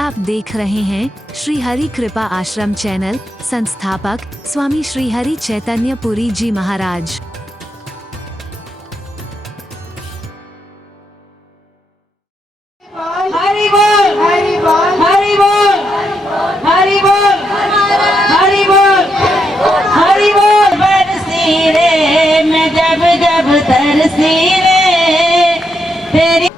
आप देख रहे हैं श्री हरि कृपा आश्रम चैनल। संस्थापक स्वामी श्री हरि चैतन्य पुरी जी महाराज। हरि बोल हरि बोल हरि बोल हरि बोल हरि बोल हरि बोल। बरसी रे मैं जब जब तरसी रे तेरी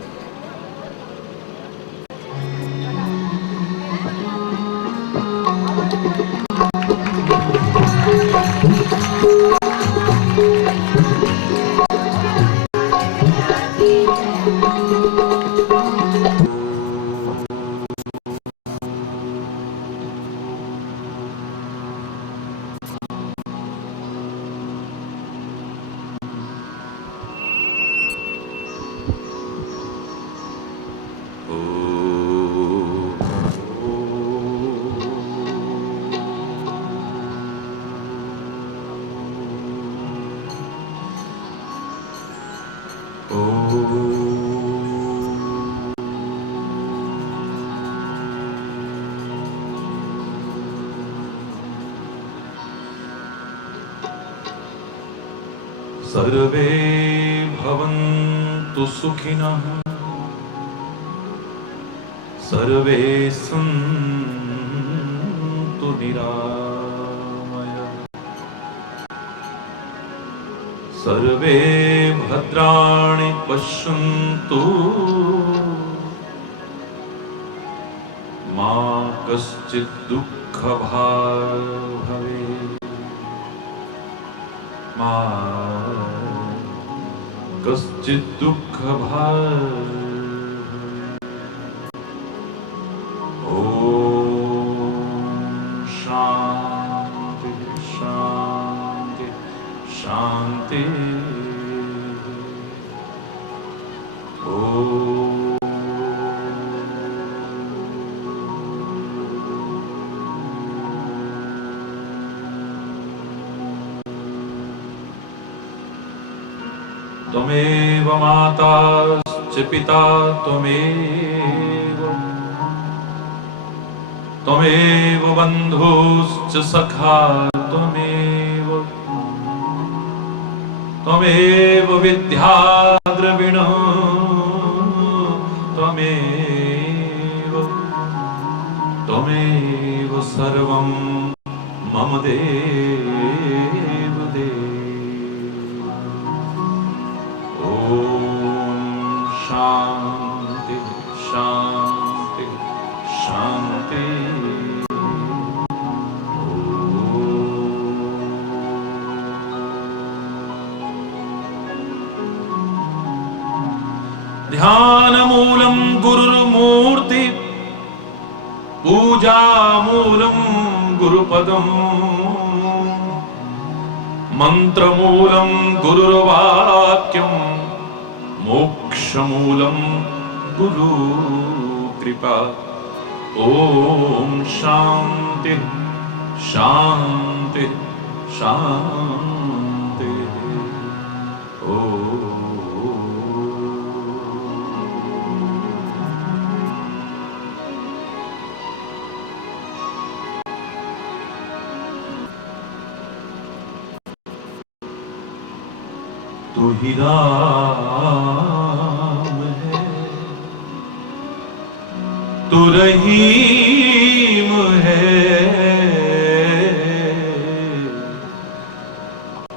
सर्वे भवन्तु सुखिनः सर्वे सन्तु निरामयाः सर्वे भद्राणि पश्यन्तु मा कश्चित् दुःखभाग् भवेत् मा कश्चित् दुःखभाग्। ॐ शान्ति शान्ति शान्ति। त्वमेव माता च पिता त्वमेव बन्धुश्च सखा त्वमेव विद्या द्रविणः त्वमेव सर्वं मम देव देव। शांति शांति शांति। ध्यान मूलम गुरुर्मूर्ति पूजा मूलम गुरुपदम मंत्र मूलम गुरुर्वाक्यम मोक्षमूलं गुरु कृपा। ओम शांति शांति शांति। तू ही राम है तू रहीम है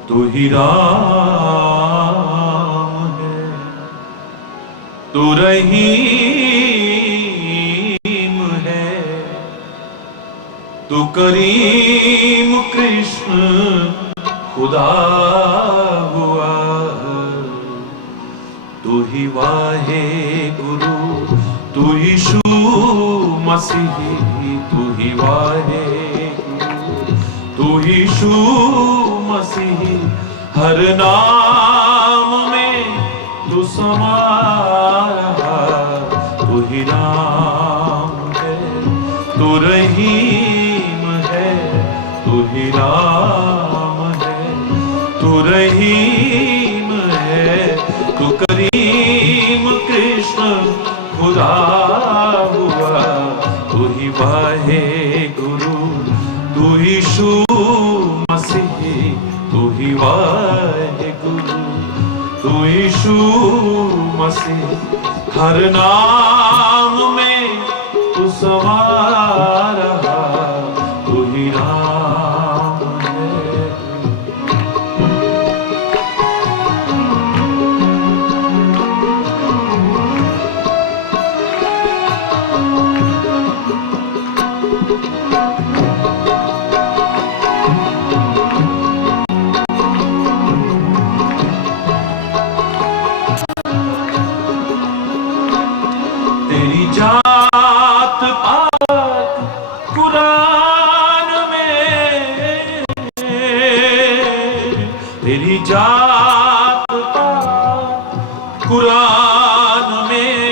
तू ही राम है तू रहीम है तू करीम कृष्ण खुदा हुआ। तू ही वाहे गुरु तू यीशु मसीह तू ही वाहे गुरु तू यीशु मसीह। हर नाम में तू समाया तू ही राम है तू रहीम है तू ही राम है तू रहीम है तू करीम कृष्ण खुदा हुआ। तू वाहे गुरु तू यीशु मसीह तू ही वाहे गुरु तू यीशु मसीह हर नाम में तू समा रहा तू ही राम है। तेरी जात पात कुरान में तेरी जात पात कुरान में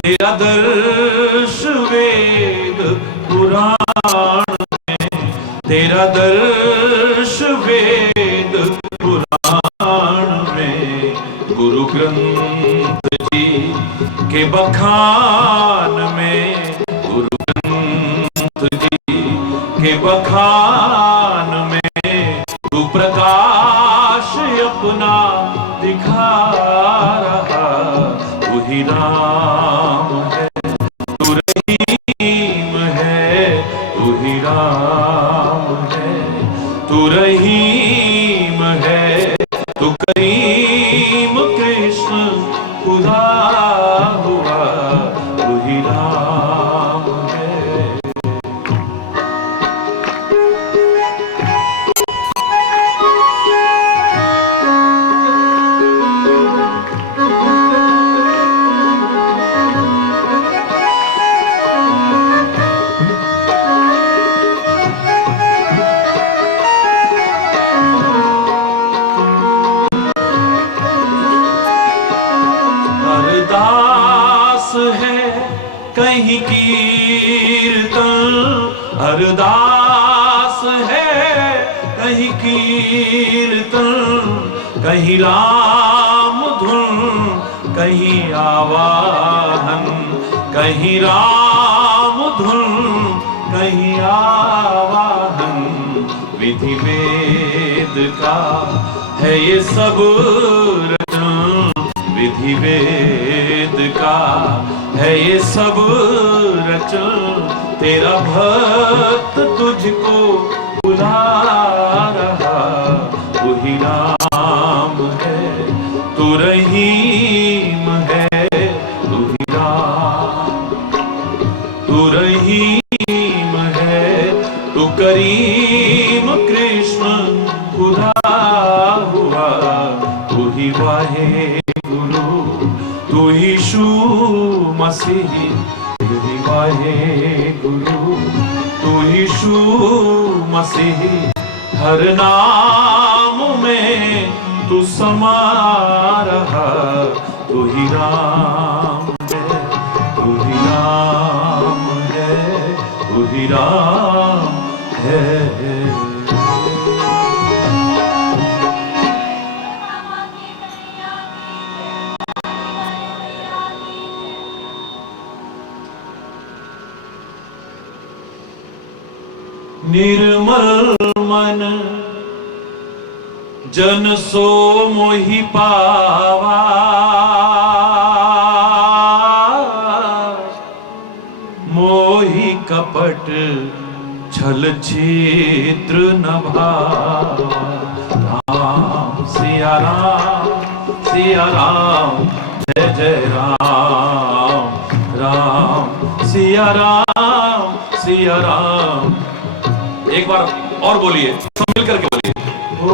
तेरा दर्श वेद पुराण में तेरा दर्श वेद पुराण में गुरु ग्रंथ जी के बखान में गुरु ग्रंथ जी के बखान में तू प्रकाश अपना दिखा रहा तू ही राम है तू रहीम है तू ही राम है तू रहीम है तू करीम कृष्ण खुदा हुआ तू ही राम है। अरदास है कहीं कीर्तन अरदास है कहीं कीर्तन कहीं राम धुन कहीं आवाहन कहीं राम धुन कहीं आवाहन विधि वेद का है ये सब रचन विधि वेद का है ये सब रचन तेरा भक्त तुझको बुला रहा तू ही राम है तू रहीम है तू ही राम तू रहीम है तू करीम कृष्ण खुदा हुआ तू ही वाहे गुरु तू यीशु मसीह तू ही वाहे गुरु तू यीशु मसीह हर नाम में तू समा रहा तू ही राम है तू ही राम है तू ही राम है। निर्मल मन जन सो मोहि पावा मोहि कपट छल छिद्र न भावा राम सिया राम जय जय राम राम सिया राम एक बार और बोलिए सब मिलकर के बोलिए ओ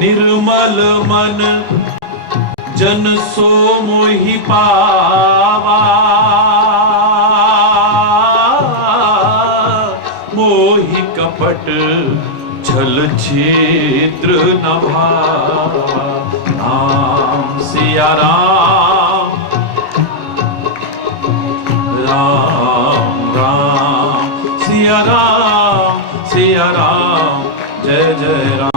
निर्मल मन जन सो मोहि पावा मोहि कपट छल छिद्र न भावा राम सिया राम राम राम सिया राम जय जय राम।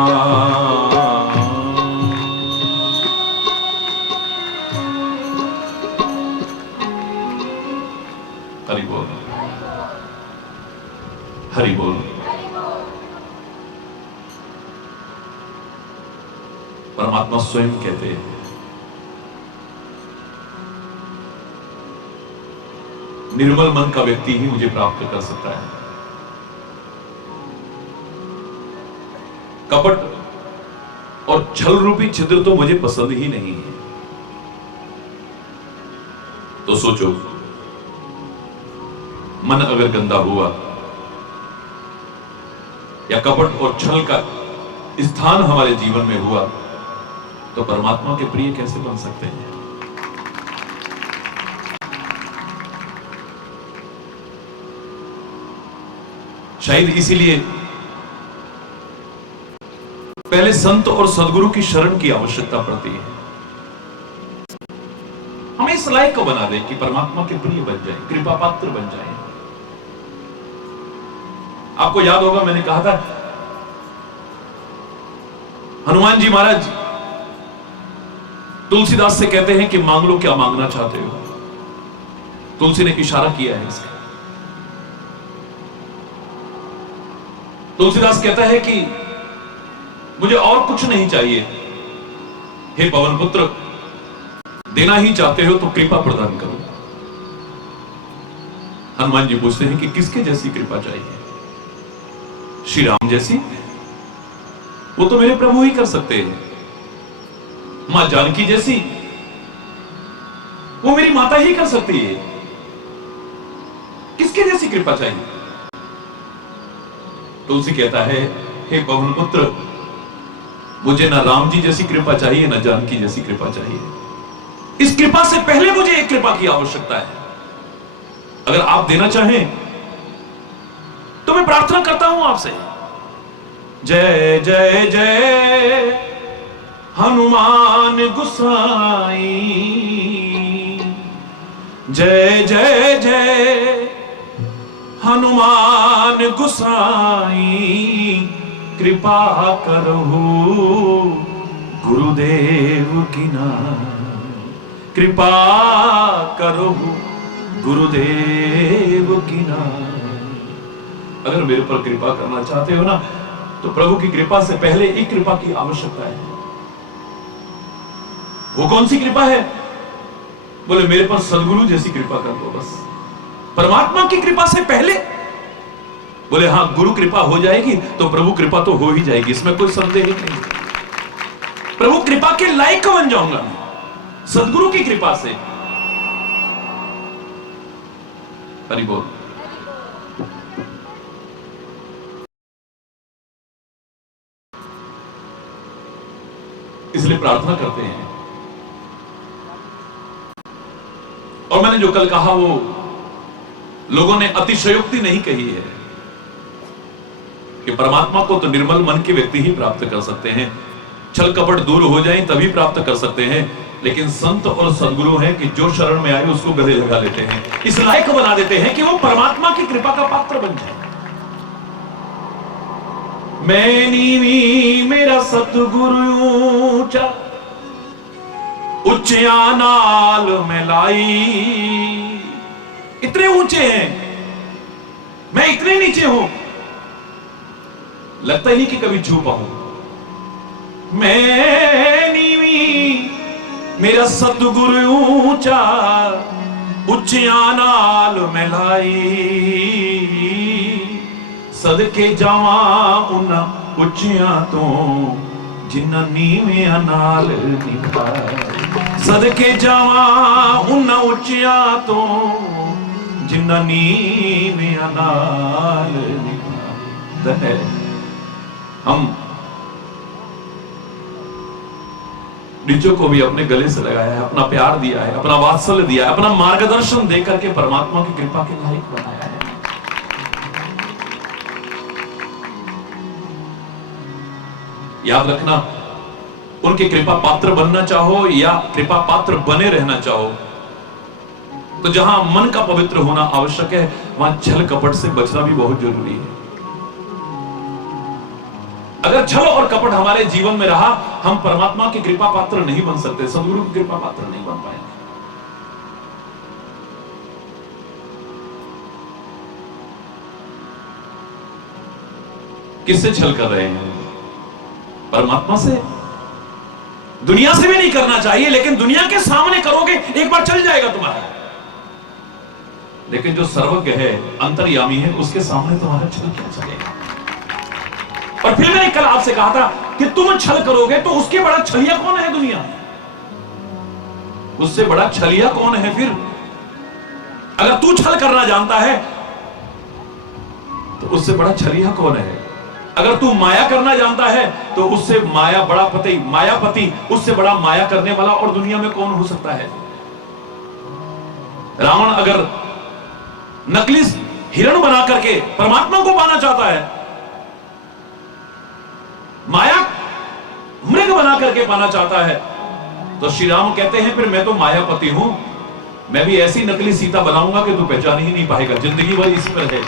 हरि बोल, हरि बोल। परमात्मा स्वयं कहते हैं, निर्मल मन का व्यक्ति ही मुझे प्राप्त कर सकता है। कपट और छल रूपी छिद्र तो मुझे पसंद ही नहीं है। तो सोचो, मन अगर गंदा हुआ या कपट और छल का स्थान हमारे जीवन में हुआ तो परमात्मा के प्रिय कैसे बन सकते हैं? शायद इसीलिए पहले संत और सदगुरु की शरण की आवश्यकता पड़ती है। हमें इस लायक को बना दे कि परमात्मा के प्रिय बन जाए, कृपा पात्र बन जाए। आपको याद होगा, मैंने कहा था हनुमान जी महाराज तुलसीदास से कहते हैं कि मांग लो क्या मांगना चाहते हो। तुलसी ने इशारा किया है इसका। तुलसीदास कहता है कि मुझे और कुछ नहीं चाहिए, हे पवन पुत्र, देना ही चाहते हो तो कृपा प्रदान करो। हनुमान जी पूछते हैं कि किसके जैसी कृपा चाहिए? श्री राम जैसी? वो तो मेरे प्रभु ही कर सकते हैं। मां जानकी जैसी? वो मेरी माता ही कर सकती है। किसके जैसी कृपा चाहिए? तुलसी कहता है, हे पवन पुत्र, मुझे ना राम जी जैसी कृपा चाहिए, ना जानकी जैसी कृपा चाहिए। इस कृपा से पहले मुझे एक कृपा की आवश्यकता है। अगर आप देना चाहें तो मैं प्रार्थना करता हूं आपसे, जय जय जय हनुमान गुसाई, जय जय जय हनुमान गुसाई, कृपा करहु गुरुदेव की नाई, कृपा करहु गुरुदेव की नाई। अगर मेरे पर कृपा करना चाहते हो ना, तो प्रभु की कृपा से पहले एक कृपा की आवश्यकता है। वो कौन सी कृपा है? बोले मेरे पर सदगुरु जैसी कृपा कर दो बस। परमात्मा की कृपा से पहले बोले हां, गुरु कृपा हो जाएगी तो प्रभु कृपा तो हो ही जाएगी, इसमें कोई संदेह ही नहीं। प्रभु कृपा के लायक बन जाऊंगा सदगुरु की कृपा से। हरि बोल। इसलिए प्रार्थना करते हैं। और मैंने जो कल कहा वो लोगों ने अतिशयोक्ति नहीं कही है कि परमात्मा को तो निर्मल मन के व्यक्ति ही प्राप्त कर सकते हैं, छल कपट दूर हो जाए तभी प्राप्त कर सकते हैं। लेकिन संत और सदगुरु हैं कि जो शरण में आए उसको गले लगा लेते हैं, इस लायक बना देते हैं कि वो परमात्मा की कृपा का पात्र बन जाए। मैं नीवी मेरा सतगुरु ऊंचा, उच्चया नाल में लाई। इतने ऊंचे हैं, मैं इतने नीचे हूं, लगता ही नहीं कि कभी छू पाऊं। मैं नीवी मेरा सतगुरु ऊंचा, उच्चया नाल में लाई। सदके जावा उन्ना उच्चियां तो जिन्ना नीवियां नाल निभाए। सदके जावा उन्ना उच्चियां तो जिन्ना नीवियां नाल निभाए। हम नीचों को भी अपने गले से लगाया है, अपना प्यार दिया है, अपना वात्सल्य दिया है, अपना मार्गदर्शन देकर के परमात्मा की कृपा के लायक बनाया है। याद रखना, उनके कृपा पात्र बनना चाहो या कृपा पात्र बने रहना चाहो, तो जहां मन का पवित्र होना आवश्यक है वहां छल कपट से बचना भी बहुत जरूरी है। अगर छल और कपट हमारे जीवन में रहा, हम परमात्मा की कृपा पात्र नहीं बन सकते, सदगुरु की कृपा पात्र नहीं बन पाएंगे। किससे छल कर रहे हैं? परमात्मा से। दुनिया से भी नहीं करना चाहिए, लेकिन दुनिया के सामने करोगे एक बार चल जाएगा तुम्हारा। लेकिन जो सर्वज्ञ है, अंतर्यामी है, उसके सामने तुम्हारा छल क्या चलेगा? और फिर मैंने कल आपसे कहा था कि तुम छल करोगे तो उसके बड़ा छलिया कौन है दुनिया में? उससे बड़ा छलिया कौन है फिर? अगर तू छल करना जानता है तो उससे बड़ा छलिया कौन है? अगर तू माया करना जानता है तो उससे मायापति उससे बड़ा माया करने वाला और दुनिया में कौन हो सकता है? रावण अगर नकली हिरण बना करके परमात्मा को पाना चाहता है, माया मृग बना करके पाना चाहता है, तो श्री राम कहते हैं फिर मैं तो मायापति हूं, मैं भी ऐसी नकली सीता बनाऊंगा कि तू पहचान ही नहीं पाएगा, जिंदगी भर इसी पर है।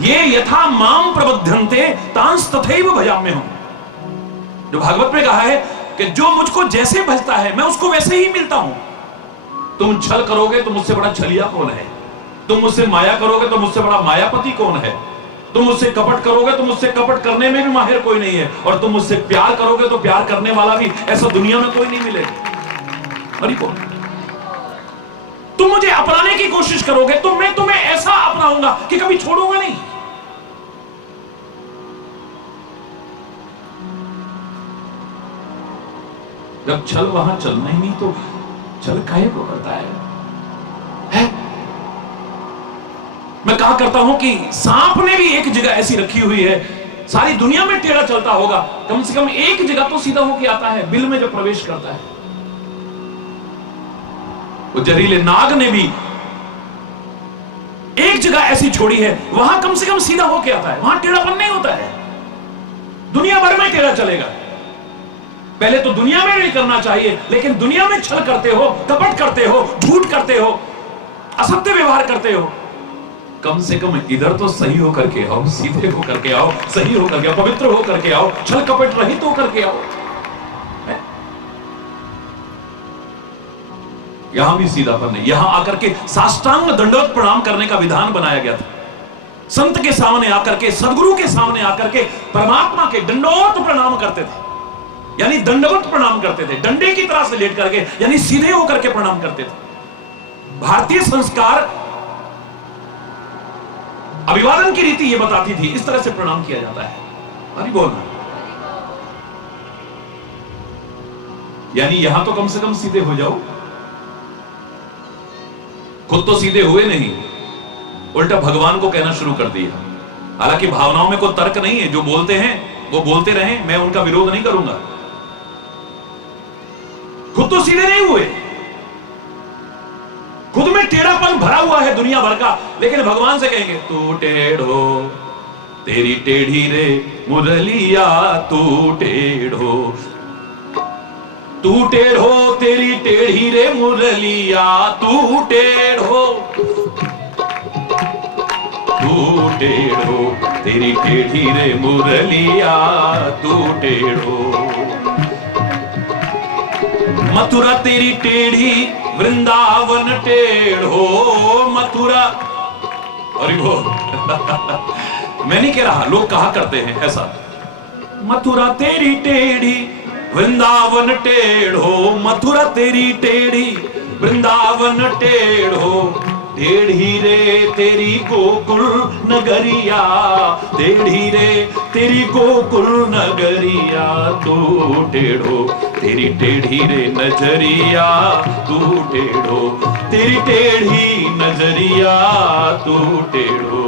ये यथा माम प्रबध्यन्ते तांस तथैव भजाम्यहम्। जो भागवत में कहा है कि जो मुझको जैसे भजता है मैं उसको वैसे ही मिलता हूं। तुम छल करोगे तो मुझसे बड़ा छलिया कौन है? तुम मुझसे माया करोगे तो मुझसे बड़ा मायापति कौन है? तुम मुझसे कपट करोगे तो मुझसे कपट करने में भी माहिर कोई नहीं है, और तुम मुझसे प्यार करोगे तो प्यार करने वाला भी ऐसा दुनिया में कोई नहीं मिलेगा। अरे कौन? तुम मुझे अपनाने की कोशिश करोगे तो मैं तुम्हें ऐसा अपनाऊंगा कि कभी छोड़ूंगा नहीं। जब छल वहां चलना ही नहीं तो छल काहे को करता है? मैं कहा करता हूं कि सांप ने भी एक जगह ऐसी रखी हुई है, सारी दुनिया में टेढ़ा चलता होगा, कम से कम एक जगह तो सीधा होके आता है, बिल में जब प्रवेश करता है। वो जहरीले नाग ने भी एक जगह ऐसी छोड़ी है, वहां कम से कम सीधा होके आता है, वहां टेढ़ापन नहीं होता है। दुनिया भर में टेढ़ा चलेगा। पहले तो दुनिया में नहीं करना चाहिए, लेकिन दुनिया में छल करते हो, कपट करते हो, झूठ करते हो, असत्य व्यवहार करते हो, कम से कम इधर तो सही होकर के आओ, सीधे होकर के आओ, सही होकर के आओ, पवित्र होकर के आओ, छल कपट रहित होकर के आओ। यहां भी सीधापन नहीं। यहां आकर के साष्टांग दंडवत प्रणाम करने का विधान बनाया गया था। संत के सामने आकर के, सदगुरु के सामने आकर के परमात्मा के दंडवत प्रणाम करते थे, यानी दंडवत प्रणाम करते थे, डंडे की तरह से लेट करके, यानी सीधे होकर के प्रणाम करते थे। भारतीय संस्कार अभिवादन की रीति यह बताती थी, इस तरह से प्रणाम किया जाता है। अरे बोलना, यानी यहां तो कम से कम सीधे हो जाओ। खुद तो सीधे हुए नहीं, उल्टा भगवान को कहना शुरू कर दिया। हालांकि भावनाओं में कोई तर्क नहीं है, जो बोलते हैं वो बोलते रहें, मैं उनका विरोध नहीं करूंगा। खुद तो सीधे नहीं हुए, खुद में टेढ़ापन भरा हुआ है दुनिया भर का, लेकिन भगवान से कहेंगे तू टेढ़ो तेरी टेढ़ी रे मुरलिया, तू टेढ़ो, तू टेढ़ो तेरी टेढ़ी रे मुरलिया, तू टेढ़ो, तू टेढ़ो तेरी टेढ़ी रे मुरलिया, तू टेढ़ो। मथुरा तेरी टेढ़ी वृंदावन टेढ़ो, मथुरा। अरे वो मैं नहीं कह रहा, लोग कहा करते हैं ऐसा, मथुरा तेरी टेढ़ी वृंदावन टेढ़ो, मथुरा तेरी टेढ़ी वृंदावन टेढ़ो, टेढ़ी रे तेरी गोकुल नगरिया, टेढ़ी रे तेरी गोकुल नगरिया, तू टेढ़ो तेरी टेढ़ी रे नजरिया, तू टेढ़ो तेरी टेढ़ी नजरिया, तू टेढ़ो।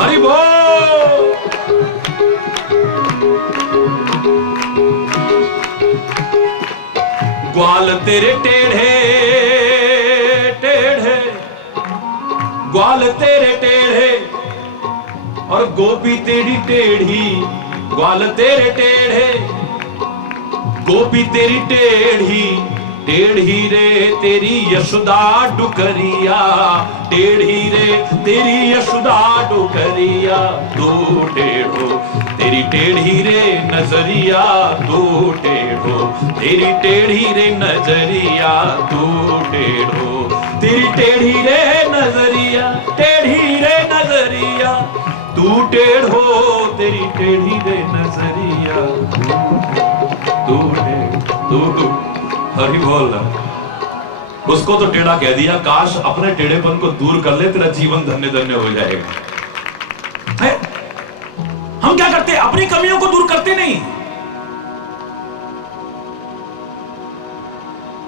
हरि बोल। ग्वाल तेरे टेढ़े टेढ़े, ग्वाल तेरे टेढ़े, और गोपी तेरी टेढ़ी, ग्वाल तेरे टेढ़े, गोपी तेरी टेढ़ी, टेढ़ी रे तेरी यशोदा डुकरिया, टेढ़ी रे तेरी यशोदा डुकरिया, तू टेढ़ो तेरी टेढ़ी रे नजरिया, तू टेढ़ो तेरी टेढ़ी रे नजरिया, तू टेढ़ो तेरी टेढ़ी रे नजरिया, टेढ़ी तेरी टेढ़ी दे नजरिया, तू हरि बोल। उसको तो टेढ़ा कह दिया, काश अपने टेढ़ेपन को दूर कर ले, तेरा जीवन धन्य धन्य हो जाएगा। है? हम क्या करते, अपनी कमियों को दूर करते नहीं।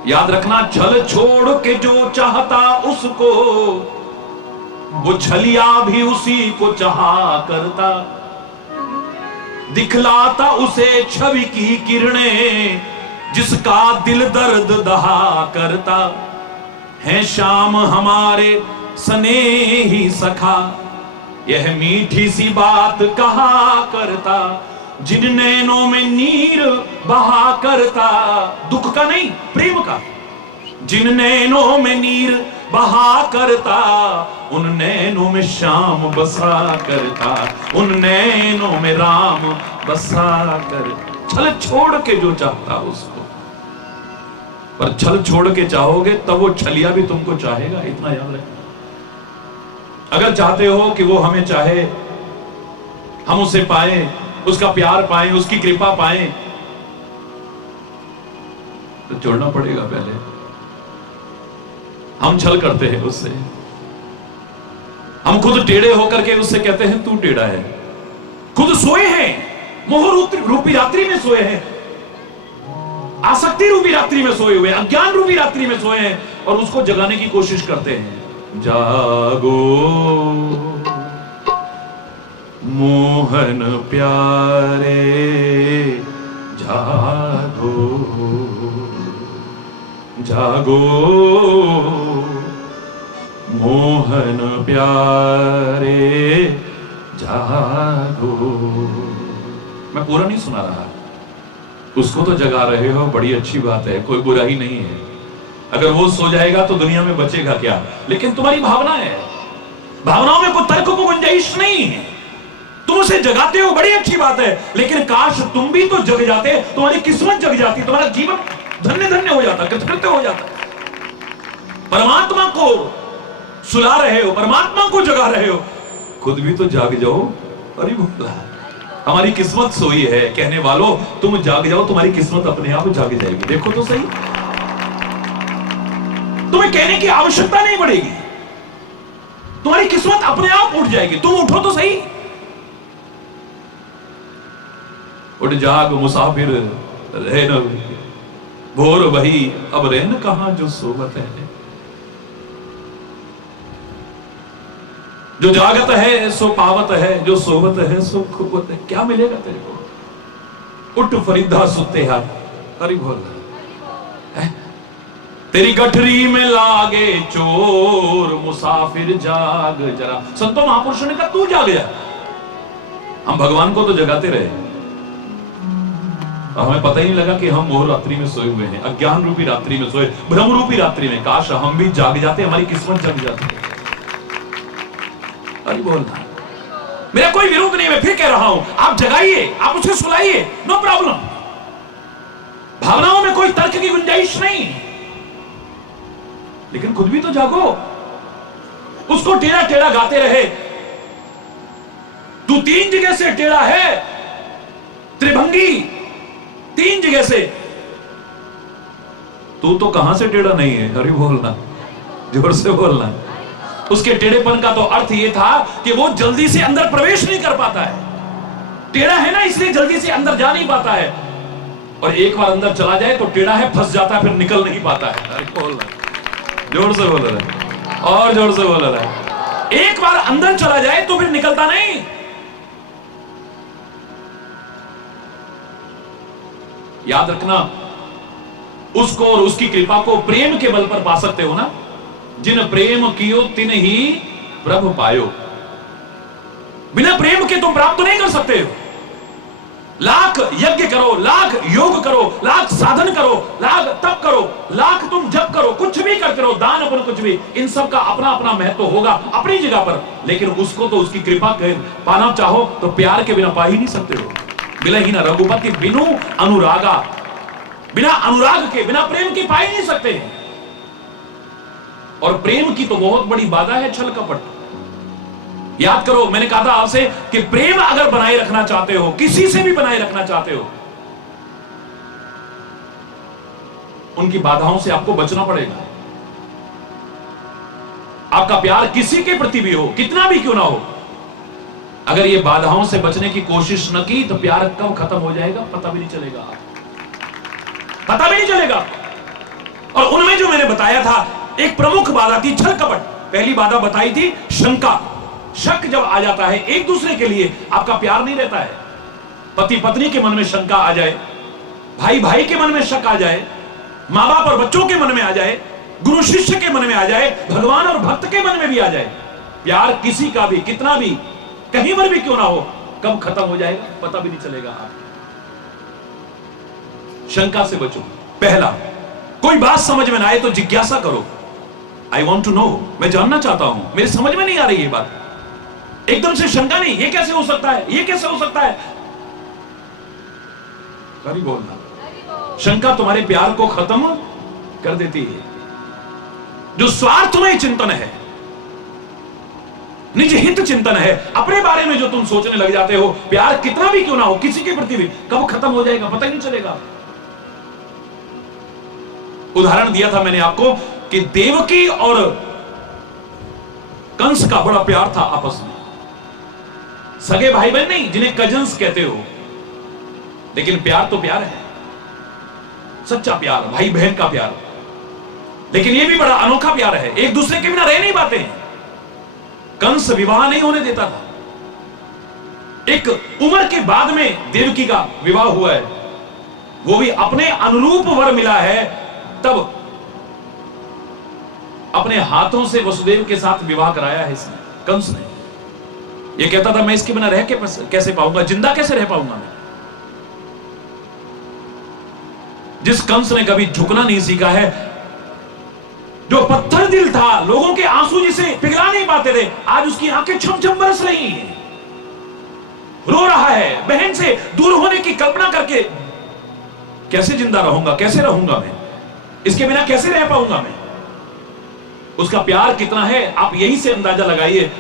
याद रखना, छल छोड़ के जो चाहता उसको, वो छलिया भी उसी को चाहा करता, दिखलाता उसे छवि की किरणें, जिसका दिल दर्द दहा करता है। शाम हमारे स्नेही सखा, यह मीठी सी बात कहा करता, जिन नैनों में नीर बहा करता, दुख का नहीं प्रेम का, जिन नैनों में नीर बहा करता, उन नैनों में श्याम बसा करता, उन नैनों में राम बसा कर। छल छोड़ के जो चाहता उसको, पर छल छोड़ के चाहोगे तब वो छलिया भी तुमको चाहेगा, इतना याद रखना। अगर चाहते हो कि वो हमें चाहे, हम उसे पाए, उसका प्यार पाए, उसकी कृपा पाए, तो छोड़ना पड़ेगा पहले। हम छल करते हैं उससे, हम खुद टेढ़े होकर के उससे कहते हैं तू टेढ़ा है। खुद सोए हैं, मोह रूपी रात्रि में सोए हैं, आसक्ति रूपी रात्रि में सोए हुए, अज्ञान रूपी रात्रि में सोए हैं, और उसको जगाने की कोशिश करते हैं। जागो मोहन प्यारे, जागो जागो मोहन प्यारे, जागो। मैं पूरा नहीं सुना रहा, उसको तो जगा रहे हो, बड़ी अच्छी बात है, कोई बुरा ही नहीं है। अगर वो सो जाएगा तो दुनिया में बचेगा क्या? लेकिन तुम्हारी भावना है, भावनाओं में कोई तर्क को गुंजाइश नहीं है। तुम उसे जगाते हो, बड़ी अच्छी बात है, लेकिन काश तुम भी तो जग जाते, तुम्हारी किस्मत जग जाती, तुम्हारा जीवन धन्य धन्य हो जाता, कृतकृत्य हो जाता। परमात्मा को सुला रहे हो, परमात्मा को जगा रहे हो, खुद भी तो जाग जाओ। अरे भूला, हमारी किस्मत सोई है, कहने वालों तुम जाग जाओ, तुम्हारी किस्मत अपने आप जाग जाएगी। देखो तो सही, तुम्हें कहने की आवश्यकता नहीं पड़ेगी, तुम्हारी किस्मत अपने आप उठ जाएगी। तुम उठो तो सही। उठ जाग मुसाफिर, रहन भोर वही, अब रहन कहां जो सोवत है। जो जागत है सो पावत है, जो सोवत है सो खुवत है। क्या मिलेगा तेरे को? उठ फरीदा सुते हाथ, हरि बोल। तेरी गठरी में लागे चोर, मुसाफिर जाग जरा। संतों महापुरुषों ने कहा तू जाग जा। हम भगवान को तो जगाते रहे, हमें पता ही नहीं लगा कि हम मोह रात्रि में सोए हुए हैं, अज्ञान रूपी रात्रि में सोए, भ्रम रूपी रात्रि में। काश हम भी जाग जाते, हमारी किस्मत जग जाती। अरे बोलना, मेरा कोई विरोध नहीं, मैं फिर कह रहा हूं, आप जगाइए, आप उसे सुलाइए, नो प्रॉब्लम। भावनाओं में कोई तर्क की गुंजाइश नहीं, लेकिन खुद भी तो जागो। उसको टेढ़ा टेढ़ा गाते रहे, तू तीन जगह से टेढ़ा है, त्रिभंगी, तीन जगह से। तू तो कहां से टेढ़ा नहीं है? हरि बोलना, जोर से बोलना। उसके टेढ़ेपन का तो अर्थ यह था कि वो जल्दी से अंदर प्रवेश नहीं कर पाता है। टेढ़ा है ना, इसलिए जल्दी से अंदर जा नहीं पाता है, और एक बार अंदर चला जाए तो टेढ़ा है, फंस जाता है, फिर निकल नहीं पाता है। हरि बोलना, जोर से बोल रहा है, और जोर से बोल रहा है। एक बार अंदर चला जाए तो फिर निकलता नहीं। याद रखना, उसको और उसकी कृपा को प्रेम के बल पर पा सकते हो ना। जिन प्रेम कियो तिन ही प्रभु पायो। बिना प्रेम के तुम प्राप्त नहीं कर सकते हो। लाख यज्ञ करो, लाख योग करो, लाख साधन करो, लाख तप करो, लाख तुम जप करो, कुछ भी करते रहो, दान अपन कुछ भी, इन सब का अपना अपना महत्व होगा अपनी जगह पर, लेकिन उसको तो उसकी कृपा पाना चाहो तो प्यार के बिना पा ही नहीं सकते हो। बिलहीन रघुपति बिनु अनुरागा, बिना अनुराग के, बिना प्रेम के पा ही नहीं सकते। और प्रेम की तो बहुत बड़ी बाधा है छल कपट। याद करो, मैंने कहा था आपसे कि प्रेम अगर बनाए रखना चाहते हो, किसी से भी बनाए रखना चाहते हो, उनकी बाधाओं से आपको बचना पड़ेगा। आपका प्यार किसी के प्रति भी हो, कितना भी क्यों ना हो, अगर ये बाधाओं से बचने की कोशिश न की तो प्यार कब खत्म हो जाएगा पता भी नहीं चलेगा, पता भी नहीं चलेगा। और उनमें जो मैंने बताया था, एक प्रमुख बाधा थी छल कपट। पहली बाधा बताई थी शंका। शक जब आ जाता है एक दूसरे के लिए, आपका प्यार नहीं रहता है। पति पत्नी के मन में शंका आ जाए, भाई भाई के मन में शक आ जाए, मां बाप और बच्चों के मन में आ जाए, गुरु शिष्य के मन में आ जाए, भगवान और भक्त के मन में भी आ जाए, प्यार किसी का भी कितना भी कहीं पर भी क्यों ना हो, कब खत्म हो जाएगा पता भी नहीं चलेगा। आप शंका से बचो। पहला, कोई बात समझ में ना आए तो जिज्ञासा करो। आई वॉन्ट टू नो, मैं जानना चाहता हूं, मेरे समझ में नहीं आ रही ये बात। एकदम से शंका नहीं, ये कैसे हो सकता है, ये कैसे हो सकता है, सॉरी बोलना। शंका तुम्हारे प्यार को खत्म कर देती है। जो स्वार्थमय चिंतन है, निज हित चिंतन है, अपने बारे में जो तुम सोचने लग जाते हो, प्यार कितना भी क्यों ना हो, किसी के प्रति भी, कब खत्म हो जाएगा पता ही नहीं चलेगा। उदाहरण दिया था मैंने आपको कि देवकी और कंस का बड़ा प्यार था आपस में। सगे भाई बहन नहीं, जिन्हें कजन्स कहते हो, लेकिन प्यार तो प्यार है, सच्चा प्यार, भाई बहन का प्यार। लेकिन यह भी बड़ा अनोखा प्यार है, एक दूसरे के बिना रह नहीं पाते हैं। कंस विवाह नहीं होने देता था। एक उम्र के बाद में देवकी का विवाह हुआ है, वो भी अपने अनुरूप वर मिला है, तब अपने हाथों से वसुदेव के साथ विवाह कराया है इसने, कंस ने। ये कहता था मैं इसके बिना रह के कैसे पाऊंगा, जिंदा कैसे रह पाऊंगा मैं। जिस कंस ने कभी झुकना नहीं सीखा है, जो पत्थर दिल था, लोगों के आंसू जिसे पिघला नहीं पाते थे, आज उसकी आंखें छम छम बरस रही हैं, रो रहा है, बहन से दूर होने की कल्पना करके, कैसे जिंदा रहूंगा, कैसे रहूंगा मैं, इसके बिना कैसे रह पाऊंगा मैं। उसका प्यार कितना है आप यहीं से अंदाजा लगाइए।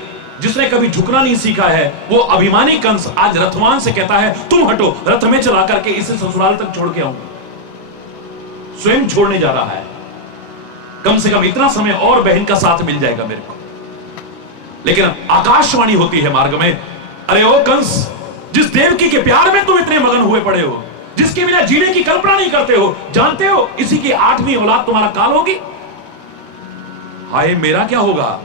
जिसने कभी झुकना नहीं सीखा है, वो अभिमानी कंस आज रथवान से कहता है तुम हटो, रथ में चला करके इसे ससुराल तक छोड़ के आऊंगा। स्वयं छोड़ने जा रहा है, कम से कम इतना समय और बहन का साथ मिल जाएगा मेरे को। लेकिन आकाशवाणी होती है मार्ग में, अरे ओ कंस, जिस देवकी के प्यार में तुम इतने मगन हुए पड़े हो, जिसके बिना जीने की कल्पना नहीं करते हो, जानते हो इसी की 8वीं औलाद तुम्हारा काल होगी। हाय मेरा क्या होगा।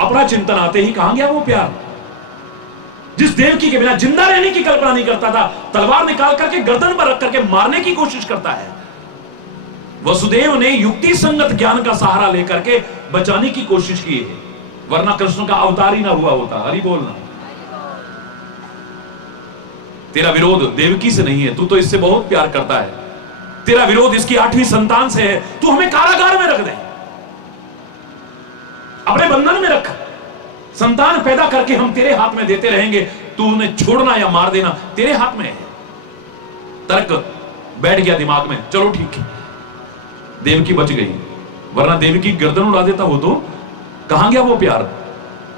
अपना चिंतन आते ही कहां गया वो प्यार। जिस देवकी के बिना जिंदा रहने की कल्पना नहीं करता था, तलवार निकाल करके गर्दन पर रख करके मारने की कोशिश करता है। वसुदेव ने युक्ति संगत ज्ञान का सहारा लेकर के बचाने की कोशिश की है, वरना कृष्ण का अवतार ही ना हुआ होता। हरि बोलना। तेरा विरोध देवकी से नहीं है, तू तो इससे बहुत प्यार करता है। तेरा विरोध इसकी 8वीं संतान से है, तू हमें कारागार में रख दे, अपने बंधन में रख, संतान पैदा करके हम तेरे हाथ में देते रहेंगे, तू उन्हें छोड़ना या मार देना तेरे हाथ में है। तर्क बैठ गया दिमाग में, चलो ठीक है, देवकी बच गई, वरना देवकी गर्दन उड़ा देता वो तो कहां गया वो प्यार।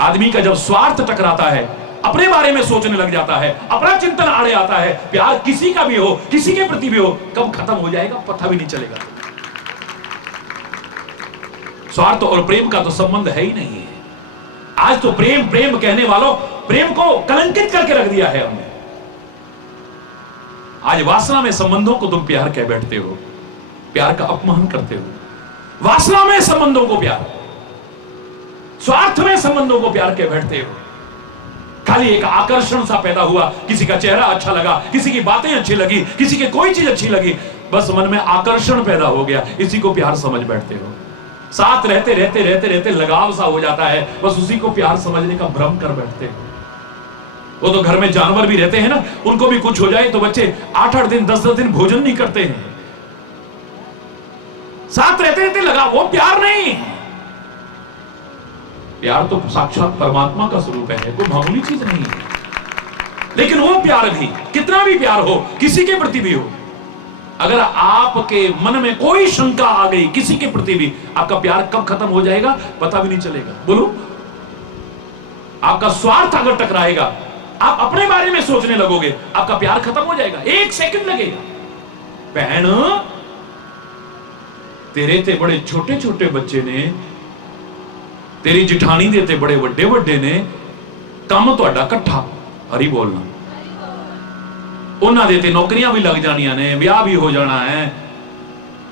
आदमी का जब स्वार्थ टकराता है, अपने बारे में सोचने लग जाता है, अपना चिंतन आड़े आता है, प्यार किसी का भी हो, किसी के प्रति भी हो, कब खत्म हो जाएगा पता भी नहीं चलेगा। स्वार्थ और प्रेम का तो संबंध है ही नहीं है। आज तो प्रेम प्रेम कहने वालों प्रेम को कलंकित करके रख दिया है हमने। आज वासना में संबंधों को तुम प्यार कह बैठते हो, प्यार का अपमान करते हो। वासना में संबंधों को प्यार, स्वार्थ में संबंधों को प्यार कह बैठते हो। खाली एक आकर्षण सा पैदा हुआ, किसी का चेहरा अच्छा लगा, किसी की बातें अच्छी लगी, किसी की कोई चीज अच्छी लगी, बस मन में आकर्षण पैदा हो गया, इसी को प्यार समझ बैठते हो। साथ रहते रहते रहते रहते लगाव सा हो जाता है, बस उसी को प्यार समझने का भ्रम कर बैठते हो। वो तो घर में जानवर भी रहते हैं ना, उनको भी कुछ हो जाए तो बच्चे 8-8 दिन 10-10 दिन भोजन नहीं करते हैं। साथ रहते रहते लगाव, वो प्यार नहीं। प्यार तो साक्षात परमात्मा का स्वरूप है, कोई मामूली चीज नहीं है। लेकिन वो प्यार भी, कितना भी प्यार हो, किसी के प्रति भी हो, अगर आपके मन में कोई शंका आ गई किसी के प्रति भी, आपका प्यार कब खत्म हो जाएगा पता भी नहीं चलेगा। बोलो, आपका स्वार्थ अगर टकराएगा, आप अपने बारे में सोचने लगोगे, आपका प्यार खत्म हो जाएगा। 1 सेकंड लगेगा। बहन, तेरे ते बड़े छोटे छोटे बच्चे ने, तेरी जिठानी दे ते बड़े वड्डे वड्डे ने, काम तुहाडा इकट्ठा, हरी बोलना। उन्हां दे ते नौकरियां भी लग जानियां ने, ब्याह भी हो जाना है,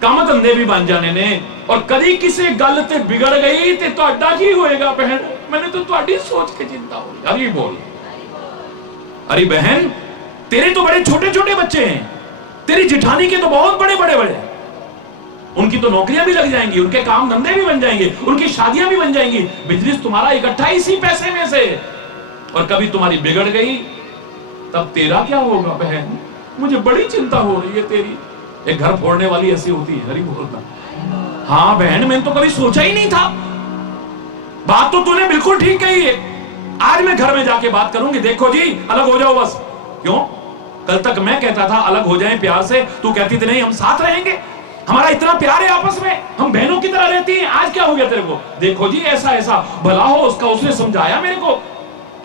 काम धंधे भी बन जाने ने, और कदी किसी गल ते बिगड़ गई ते तुहाडा की होएगा बहन? मैंने तो तुहाडी सोच के चिंता हो रही। हरी बोल। अरे बहन, तेरे तो बड़े छोटे छोटे बच्चे हैं, तेरी जिठानी के तो बहुत बड़े बड़े बड़े, उनकी तो नौकरियां भी लग जाएंगी, उनके काम धंधे भी बन जाएंगे, उनकी शादियां भी बन जाएंगी, बिजनेस तुम्हारा इकट्ठा इसी पैसे में से। और कभी तुम्हारी बिगड़ गई तब तेरा क्या होगा बहन? मुझे बड़ी चिंता हो रही है तेरी। एक घर फोड़ने वाली ऐसी होती है। हरी बोलता। हाँ बहन, मैंने तो कभी सोचा ही नहीं था। बात तो तूने बिल्कुल ठीक कही है। आज मैं घर में जाके बात करूंगी, देखो जी अलग हो जाओ बस। क्यों? कल तक मैं कहता था अलग हो जाएं प्यार से, तू कहती थी नहीं हम साथ रहेंगे, हमारा इतना प्यार है आपस में, हम बहनों की तरह रहती हैं। आज क्या हो गया तेरे को? देखो जी ऐसा ऐसा, भला हो उसका, उसने समझाया मेरे को।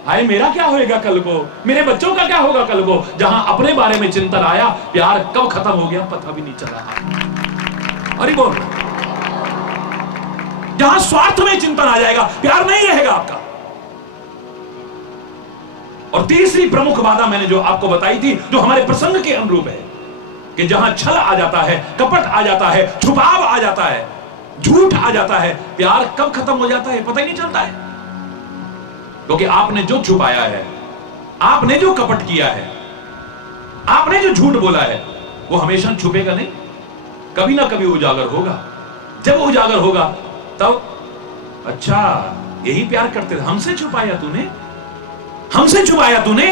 हाय मेरा क्या होएगा कल को? मेरे बच्चों का क्या होगा कल को? जहां अपने बारे में चिंतन आया, प्यार कब खत्म हो गया पता भी नहीं चला। अरे बोल, जहां स्वार्थ में चिंतन आ जाएगा, प्यार नहीं रहेगा आपका। और तीसरी प्रमुख बाधा मैंने जो आपको बताई थी, जो हमारे प्रसंग के अनुरूप है, कि जहां छल आ जाता है, कपट आ जाता है, छुपाव आ जाता है, झूठ आ जाता है, प्यार कब खत्म हो जाता है पता ही नहीं चलता है। क्योंकि आपने जो छुपाया है, आपने जो कपट किया है, आपने जो झूठ बोला है, वो हमेशा छुपेगा नहीं, कभी ना कभी उजागर होगा। जब वो उजागर होगा तब अच्छा यही प्यार करते थे, हमसे छुपाया तूने, हमसे छुपाया तूने।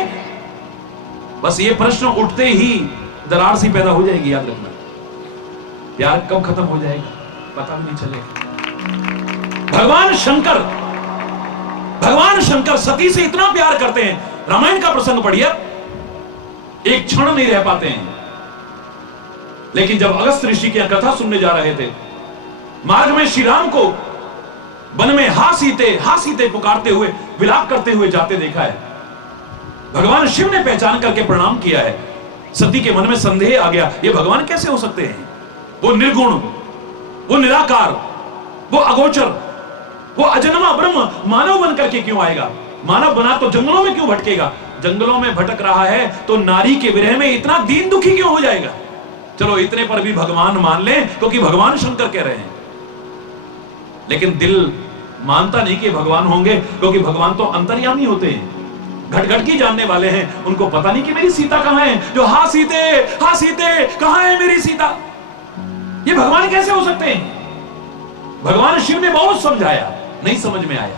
बस ये प्रश्न उठते ही दरार सी पैदा हो जाएगी। याद रखना, प्यार कब खत्म हो जाएगा पता भी नहीं चलेगा। भगवान शंकर सती से इतना प्यार करते हैं, रामायण का प्रसंग पढ़िए, एक क्षण नहीं रह पाते हैं। लेकिन जब अगस्त ऋषि की कथा सुनने जा रहे थे, मार्ग में श्री राम को वन में हा सीते पुकारते हुए, विलाप करते हुए जाते देखा है। भगवान शिव ने पहचान करके प्रणाम किया है। सती के मन में संदेह आ गया, ये भगवान कैसे हो सकते हैं? वो निर्गुण, वो निराकार, वो अगोचर, वो अजन्मा ब्रह्म मानव बन करके क्यों आएगा? मानव बना तो जंगलों में क्यों भटकेगा? जंगलों में भटक रहा है तो नारी के विरह में इतना दीन दुखी क्यों हो जाएगा? चलो इतने पर भी भगवान मान ले, क्योंकि भगवान शंकर कह रहे हैं। लेकिन दिल मानता नहीं कि भगवान होंगे, क्योंकि भगवान तो अंतर्यामी होते हैं, घट घट की जानने वाले हैं। उनको पता नहीं कि मेरी सीता कहां है। जो हा सीते कहां है मेरी सीता, ये भगवान कैसे हो सकते हैं? भगवान शिव ने बहुत समझाया, नहीं समझ में आया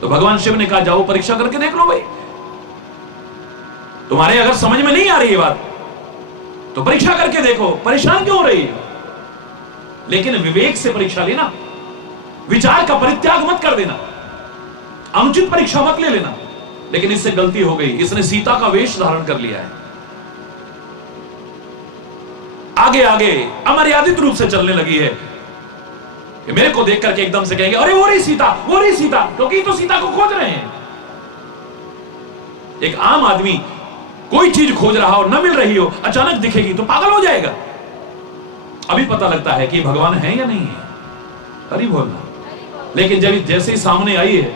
तो भगवान शिव ने कहा जाओ परीक्षा करके देख लो भाई, तुम्हारे अगर समझ में नहीं आ रही है बात तो परीक्षा करके देखो, परेशान क्यों हो रही है? लेकिन विवेक से परीक्षा लेना, विचार का परित्याग मत कर देना, अनुचित परीक्षा मत ले लेना। लेकिन इससे गलती हो गई, इसने सीता का वेश धारण कर लिया है, आगे आगे अमर्यादित रूप से चलने लगी है कि मेरे को देख करके एकदम से कहेंगे अरे वो रही सीता, क्योंकि तो सीता को खोज रहे हैं। एक आम आदमी कोई चीज खोज रहा हो, न मिल रही हो, अचानक दिखेगी तो पागल हो जाएगा। अभी पता लगता है कि भगवान है या नहीं है, हरि बोलना। लेकिन जब जैसे ही सामने आई है,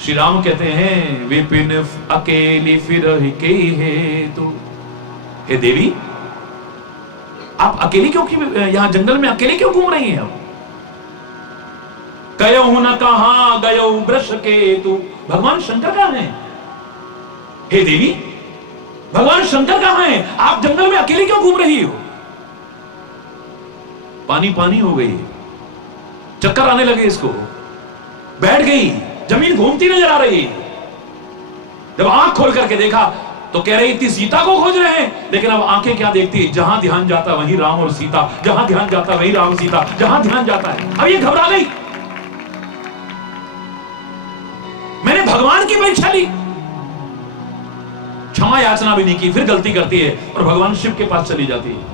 श्री राम कहते हैं विपिन अकेली फिर के है तो, हे देवी आप अकेली क्यों, यहां जंगल में अकेले क्यों घूम रही हैं? आप गयो न कहां गयो वृष के तू, भगवान शंकर कहां हैं? हे देवी भगवान शंकर कहां हैं? आप जंगल में अकेली क्यों घूम रही हो? पानी पानी हो गई, चक्कर आने लगे इसको, बैठ गई, जमीन घूमती नजर आ रही। जब आंख खोल करके देखा तो कह रही थी सीता को खोज रहे हैं, लेकिन अब आंखें क्या देखती, जहां ध्यान जाता वहीं राम और सीता, जहां ध्यान जाता वहीं राम सीता, जहां ध्यान जाता है। अब ये घबरा गई, मैंने भगवान की परीक्षा ली, क्षमा याचना भी नहीं की, फिर गलती करती है और भगवान शिव के पास चली जाती है।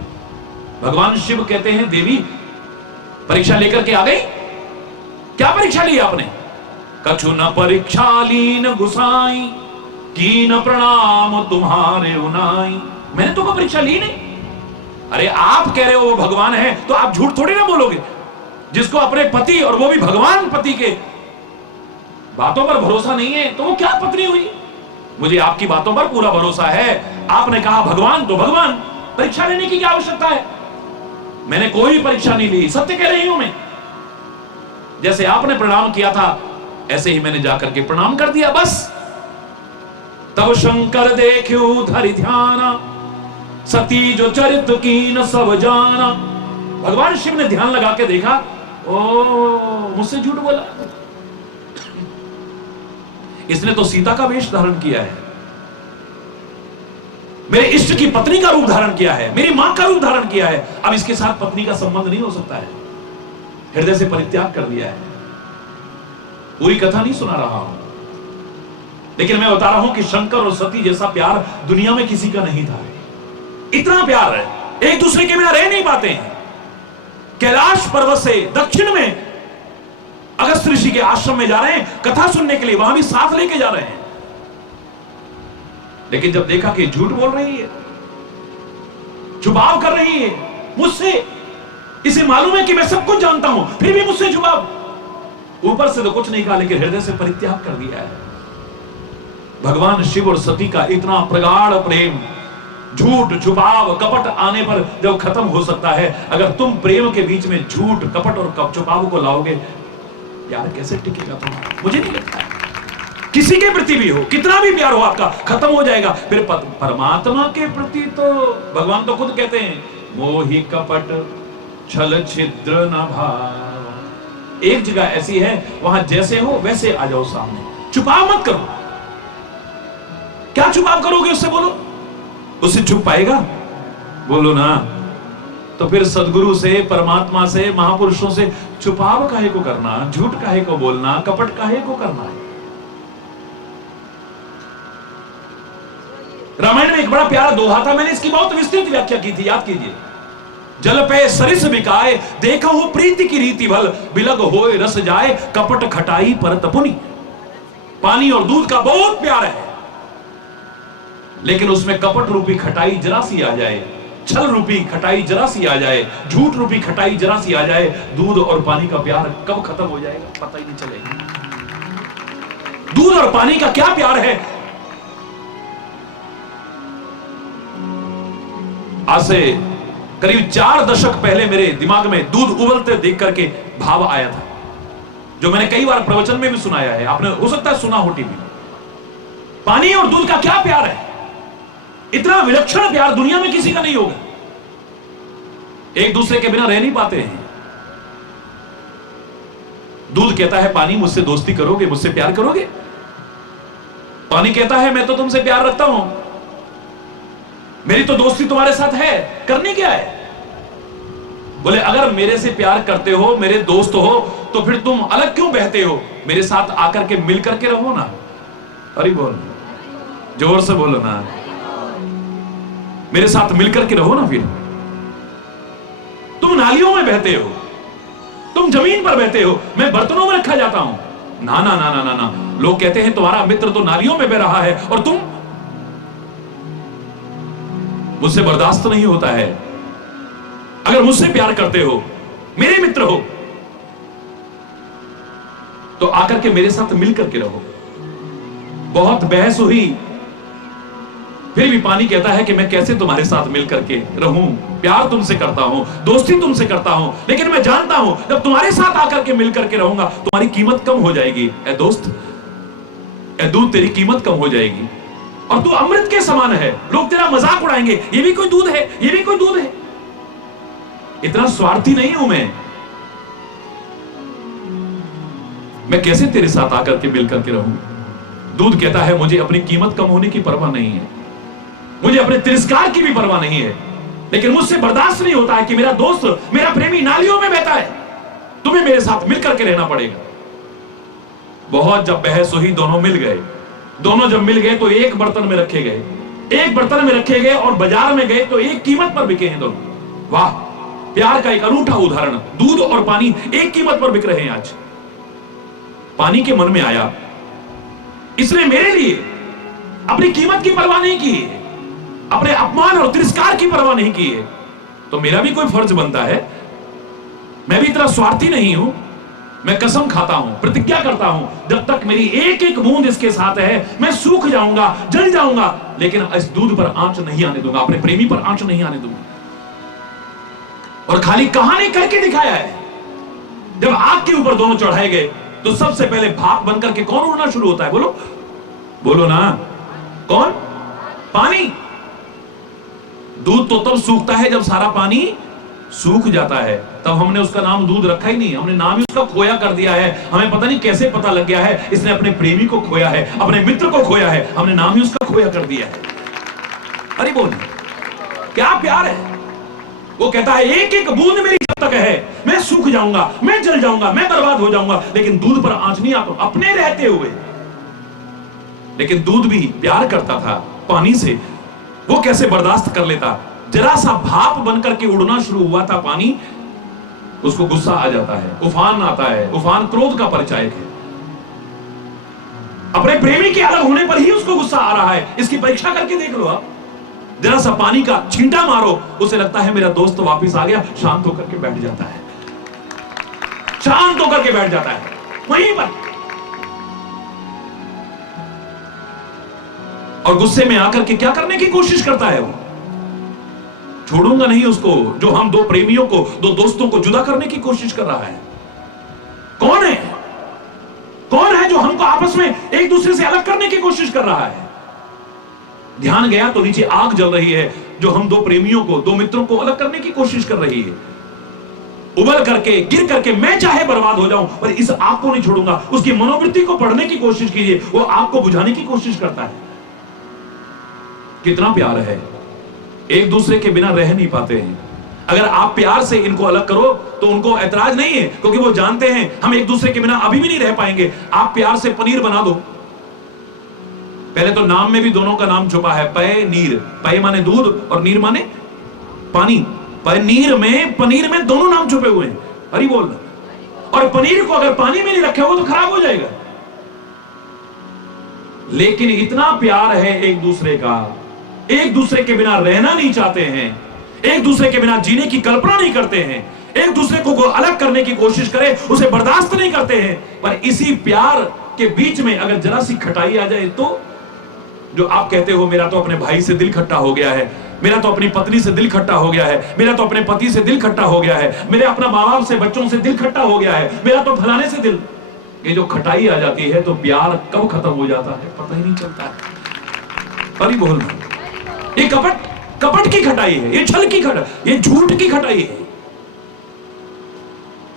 भगवान शिव कहते हैं देवी परीक्षा लेकर के आ गई, क्या परीक्षा ली आपने? कछु न परीक्षा लीन गुसाई, कीन प्रणाम तुम्हारे उनाई। मैंने तो कोई परीक्षा ली नहीं। अरे आप कह रहे हो वो भगवान है, तो आप झूठ थोड़ी ना बोलोगे। जिसको अपने पति, और वो भी भगवान पति के बातों पर भरोसा नहीं है, तो वो क्या पत्नी हुई? मुझे आपकी बातों पर पूरा भरोसा है। आपने कहा भगवान तो भगवान, परीक्षा लेने की क्या आवश्यकता है? मैंने कोई परीक्षा नहीं ली, सत्य कह रही हूं मैं। जैसे आपने प्रणाम किया था ऐसे ही मैंने जाकर के प्रणाम कर दिया, बस। तब शंकर देखियो धरि ध्याना, सती जो चरित कीन सब जाना। भगवान शिव ने ध्यान लगा के देखा, ओ मुझसे झूठ बोला, इसने तो सीता का वेश धारण किया है, मेरे इष्ट की पत्नी का रूप धारण किया है, मेरी मां का रूप धारण किया है। अब इसके साथ पत्नी का संबंध नहीं हो सकता है। हृदय से परित्याग कर दिया है। पूरी कथा नहीं सुना रहा हूं, लेकिन मैं बता रहा हूं कि शंकर और सती जैसा प्यार दुनिया में किसी का नहीं था। इतना प्यार है, एक दूसरे के बिना रह नहीं पाते हैं। कैलाश पर्वत से दक्षिण में अगस्त ऋषि के आश्रम में जा रहे हैं कथा सुनने के लिए, वहां भी साथ लेके जा रहे हैं। लेकिन जब देखा कि झूठ बोल रही है, छुपाव कर रही है मुझसे, इसे मालूम है कि मैं सब कुछ जानता हूं, फिर भी मुझसे छुपाव। ऊपर से तो कुछ नहीं कहा, लेकिन हृदय से परित्याग कर दिया है। भगवान शिव और सती का इतना प्रगाढ़ प्रेम झूठ, छुपाव, कपट आने पर जब खत्म हो सकता है, अगर तुम प्रेम के बीच में झूठ, कपट और छुपाव को लाओगे, यार कैसे टिकेगा तुम? मुझे नहीं लगता है। किसी के प्रति भी हो, कितना भी प्यार हो आपका, खत्म हो जाएगा। फिर परमात्मा के प्रति तो भगवान तो खुद कहते हैं, मोहि कपट छल छिद्र न भाव। एक जगह ऐसी है, वहां जैसे हो वैसे आ जाओ सामने, छुपाव मत करो। क्या छुपाव करोगे उससे? बोलो, उससे छुप पाएगा? बोलो ना। तो फिर सदगुरु से, परमात्मा से, महापुरुषों से छुपाव काहे को करना, झूठ काहे को बोलना, कपट काहे को करना है? रामायण में एक बड़ा प्यारा दोहा था, मैंने इसकी बहुत विस्तृत व्याख्या की थी, याद कीजिए। जल पे सरिस बिकाए, देखा हो प्रीति की रीति भल, बिलग होए रस जाए, कपट खटाई परत पुनि। पानी और दूध का बहुत प्यार है, लेकिन उसमें कपट रूपी खटाई जरा सी आ जाए, छल रूपी खटाई जरा सी आ जाए, झूठ रूपी खटाई जरा सी आ जाए, दूध और पानी का प्यार कब खत्म हो जाएगा पता ही नहीं चलेगा। दूध और पानी का क्या प्यार है? आज से करीब 4 दशक पहले मेरे दिमाग में दूध उबलते देख करके भाव आया था, जो मैंने कई बार प्रवचन में भी सुनाया है, आपने हो सकता है सुना हो टीवी में। पानी और दूध का क्या प्यार है? इतना विलक्षण प्यार दुनिया में किसी का नहीं होगा। एक दूसरे के बिना रह नहीं पाते हैं। दूध कहता है पानी मुझसे दोस्ती करोगे, मुझसे प्यार करोगे? पानी कहता है मैं तो तुमसे प्यार रखता हूं, मेरी तो दोस्ती तुम्हारे साथ है, करनी क्या है? बोले अगर मेरे से प्यार करते हो, मेरे दोस्त हो, तो फिर तुम अलग क्यों बहते हो? मेरे साथ आकर के मिल करके रहो ना। अरे बोल, जोर से बोलो ना, मेरे साथ मिलकर के रहो ना। फिर तुम नालियों में बहते हो, तुम जमीन पर बहते हो, मैं बर्तनों में रखा जाता हूं। ना ना ना ना ना ना, लोग कहते हैं तुम्हारा मित्र तो नालियों में बह रहा है और तुम, मुझसे बर्दाश्त नहीं होता है। अगर मुझसे प्यार करते हो, मेरे मित्र हो, तो आकर के मेरे साथ मिलकर के रहो। बहुत बहस हुई, फिर भी पानी कहता है कि मैं कैसे तुम्हारे साथ मिलकर के रहूं, प्यार तुमसे करता हूं, दोस्ती तुमसे करता हूं, लेकिन मैं जानता हूं जब तुम्हारे साथ आकर के मिलकर के रहूंगा तुम्हारी कीमत कम हो जाएगी। ए दोस्त, ए दूध, तेरी कीमत कम हो जाएगी और तू अमृत के समान है। लोग तेरा मजाक उड़ाएंगे, ये भी कोई दूध है, ये भी कोई दूध है। इतना स्वार्थी नहीं हूं मैं कैसे तेरे साथ आकर के मिलकर के रहूं? दूध कहता है मुझे अपनी कीमत कम होने की परवाह नहीं है, मुझे अपने तिरस्कार की भी परवाह नहीं है, लेकिन मुझसे बर्दाश्त नहीं होता है कि मेरा दोस्त, मेरा प्रेमी नालियों में बहता है। तुम्हें मेरे साथ मिलकर के रहना पड़ेगा। बहुत जब बहस हुई, दोनों मिल गए। दोनों जब मिल गए तो एक बर्तन में रखे गए, एक बर्तन में रखे गए और बाजार में गए तो एक कीमत पर बिके हैं दोनों। वाह, प्यार का एक अनूठा उदाहरण। दूध और पानी एक कीमत पर बिक रहे हैं आज। पानी के मन में आया, इसने मेरे लिए अपनी कीमत की परवाह नहीं की, अपने अपमान और तिरस्कार की परवाह नहीं की है, तो मेरा भी कोई फर्ज बनता है। मैं भी इतना स्वार्थी नहीं हूं। मैं कसम खाता हूं, प्रतिज्ञा करता हूं, जब तक मेरी एक एक बूंद इसके साथ है मैं सूख जाऊंगा, जल जाऊंगा, लेकिन इस दूध पर आंच नहीं आने दूंगा, अपने प्रेमी पर आंच नहीं आने दूंगा। और खाली कहानी करके दिखाया है। जब आग के ऊपर दोनों चढ़ाए गए तो सबसे पहले भाप बनकर के कौन उड़ना शुरू होता है? बोलो बोलो ना, कौन? पानी। दूध तो तब सूखता है जब सारा पानी सूख जाता है, तब हमने उसका नाम दूध रखा ही नहीं, हमने नाम ही उसका खोया कर दिया है। हमें पता नहीं कैसे पता लग गया है, इसने अपने प्रेमी को खोया है, अपने मित्र को खोया है, हमने नाम ही उसका खोया कर दिया है। अरे बोल, क्या प्यार है। वो कहता है एक एक बूंद मेरी जब तक है मैं सूख जाऊंगा, मैं जल जाऊंगा, मैं बर्बाद हो जाऊंगा, लेकिन दूध पर आंच नहीं आता, अपने रहते हुए। लेकिन दूध भी प्यार करता था पानी से। वो कैसे बर्दाश्त कर लेता? जरा सा भाप बनकर के उड़ना शुरू हुआ था पानी, उसको गुस्सा आ जाता है, उफान आता है। उफान क्रोध का परिचायक है। अपने प्रेमी के अलग होने पर ही उसको गुस्सा आ रहा है। इसकी परीक्षा करके देख लो आप। जरा सा पानी का छींटा मारो, उसे लगता है मेरा दोस्त वापिस आ गया, शांत होकर के बैठ जाता है, शांत होकर के बैठ जाता है वहीं पर। और गुस्से में आकर के क्या करने की कोशिश करता है वो? छोड़ूंगा नहीं उसको, जो हम दो प्रेमियों को, दो दोस्तों को जुदा करने की कोशिश कर रहा है। कौन है? कौन है जो हमको आपस में एक दूसरे से अलग करने की कोशिश कर रहा है? ध्यान गया तो नीचे आग जल रही है, जो हम दो प्रेमियों को, दो मित्रों को अलग करने की कोशिश कर रही है। उबल करके, गिर करके मैं चाहे बर्बाद हो जाऊं, पर इस आग को नहीं छोड़ूंगा। उसकी मनोवृत्ति को पढ़ने की कोशिश कीजिए, वो आग को बुझाने की कोशिश करता है। कितना प्यार है। एक दूसरे के बिना रह नहीं पाते हैं। अगर आप प्यार से इनको अलग करो तो उनको ऐतराज नहीं है, क्योंकि वो जानते हैं हम एक दूसरे के बिना अभी भी नहीं रह पाएंगे। आप प्यार से पनीर बना दो। पहले तो नाम में भी दोनों का नाम छुपा है, पय नीर। पय माने दूध और नीर माने पानी। पनीर में दोनों नाम छुपे हुए हैं। हरि बोल। और पनीर को अगर पानी में नहीं रखे हो तो खराब हो जाएगा। लेकिन इतना प्यार है एक दूसरे का, एक दूसरे के बिना रहना नहीं चाहते हैं, एक दूसरे के बिना जीने की कल्पना नहीं करते हैं, एक दूसरे को अलग करने की कोशिश करे उसे बर्दाश्त नहीं करते हैं। पर इसी प्यार के बीच में अगर जरा सी खटाई आ जाए तो, जो आप कहते हो मेरा तो अपने भाई से दिल खट्टा हो गया है, मेरा तो अपनी पत्नी से दिल खट्टा हो गया है, मेरा तो अपने पति से दिल खट्टा हो गया है, मेरे अपना माँ बाप से, बच्चों से दिल खट्टा हो गया है, मेरा तो फलाने से दिल। ये जो खटाई आ जाती है तो प्यार कब खत्म हो जाता है पता ही नहीं चलता है। अरे बोल, ये कपट की खटाई है, ये छल की खटाई, ये झूठ की खटाई है।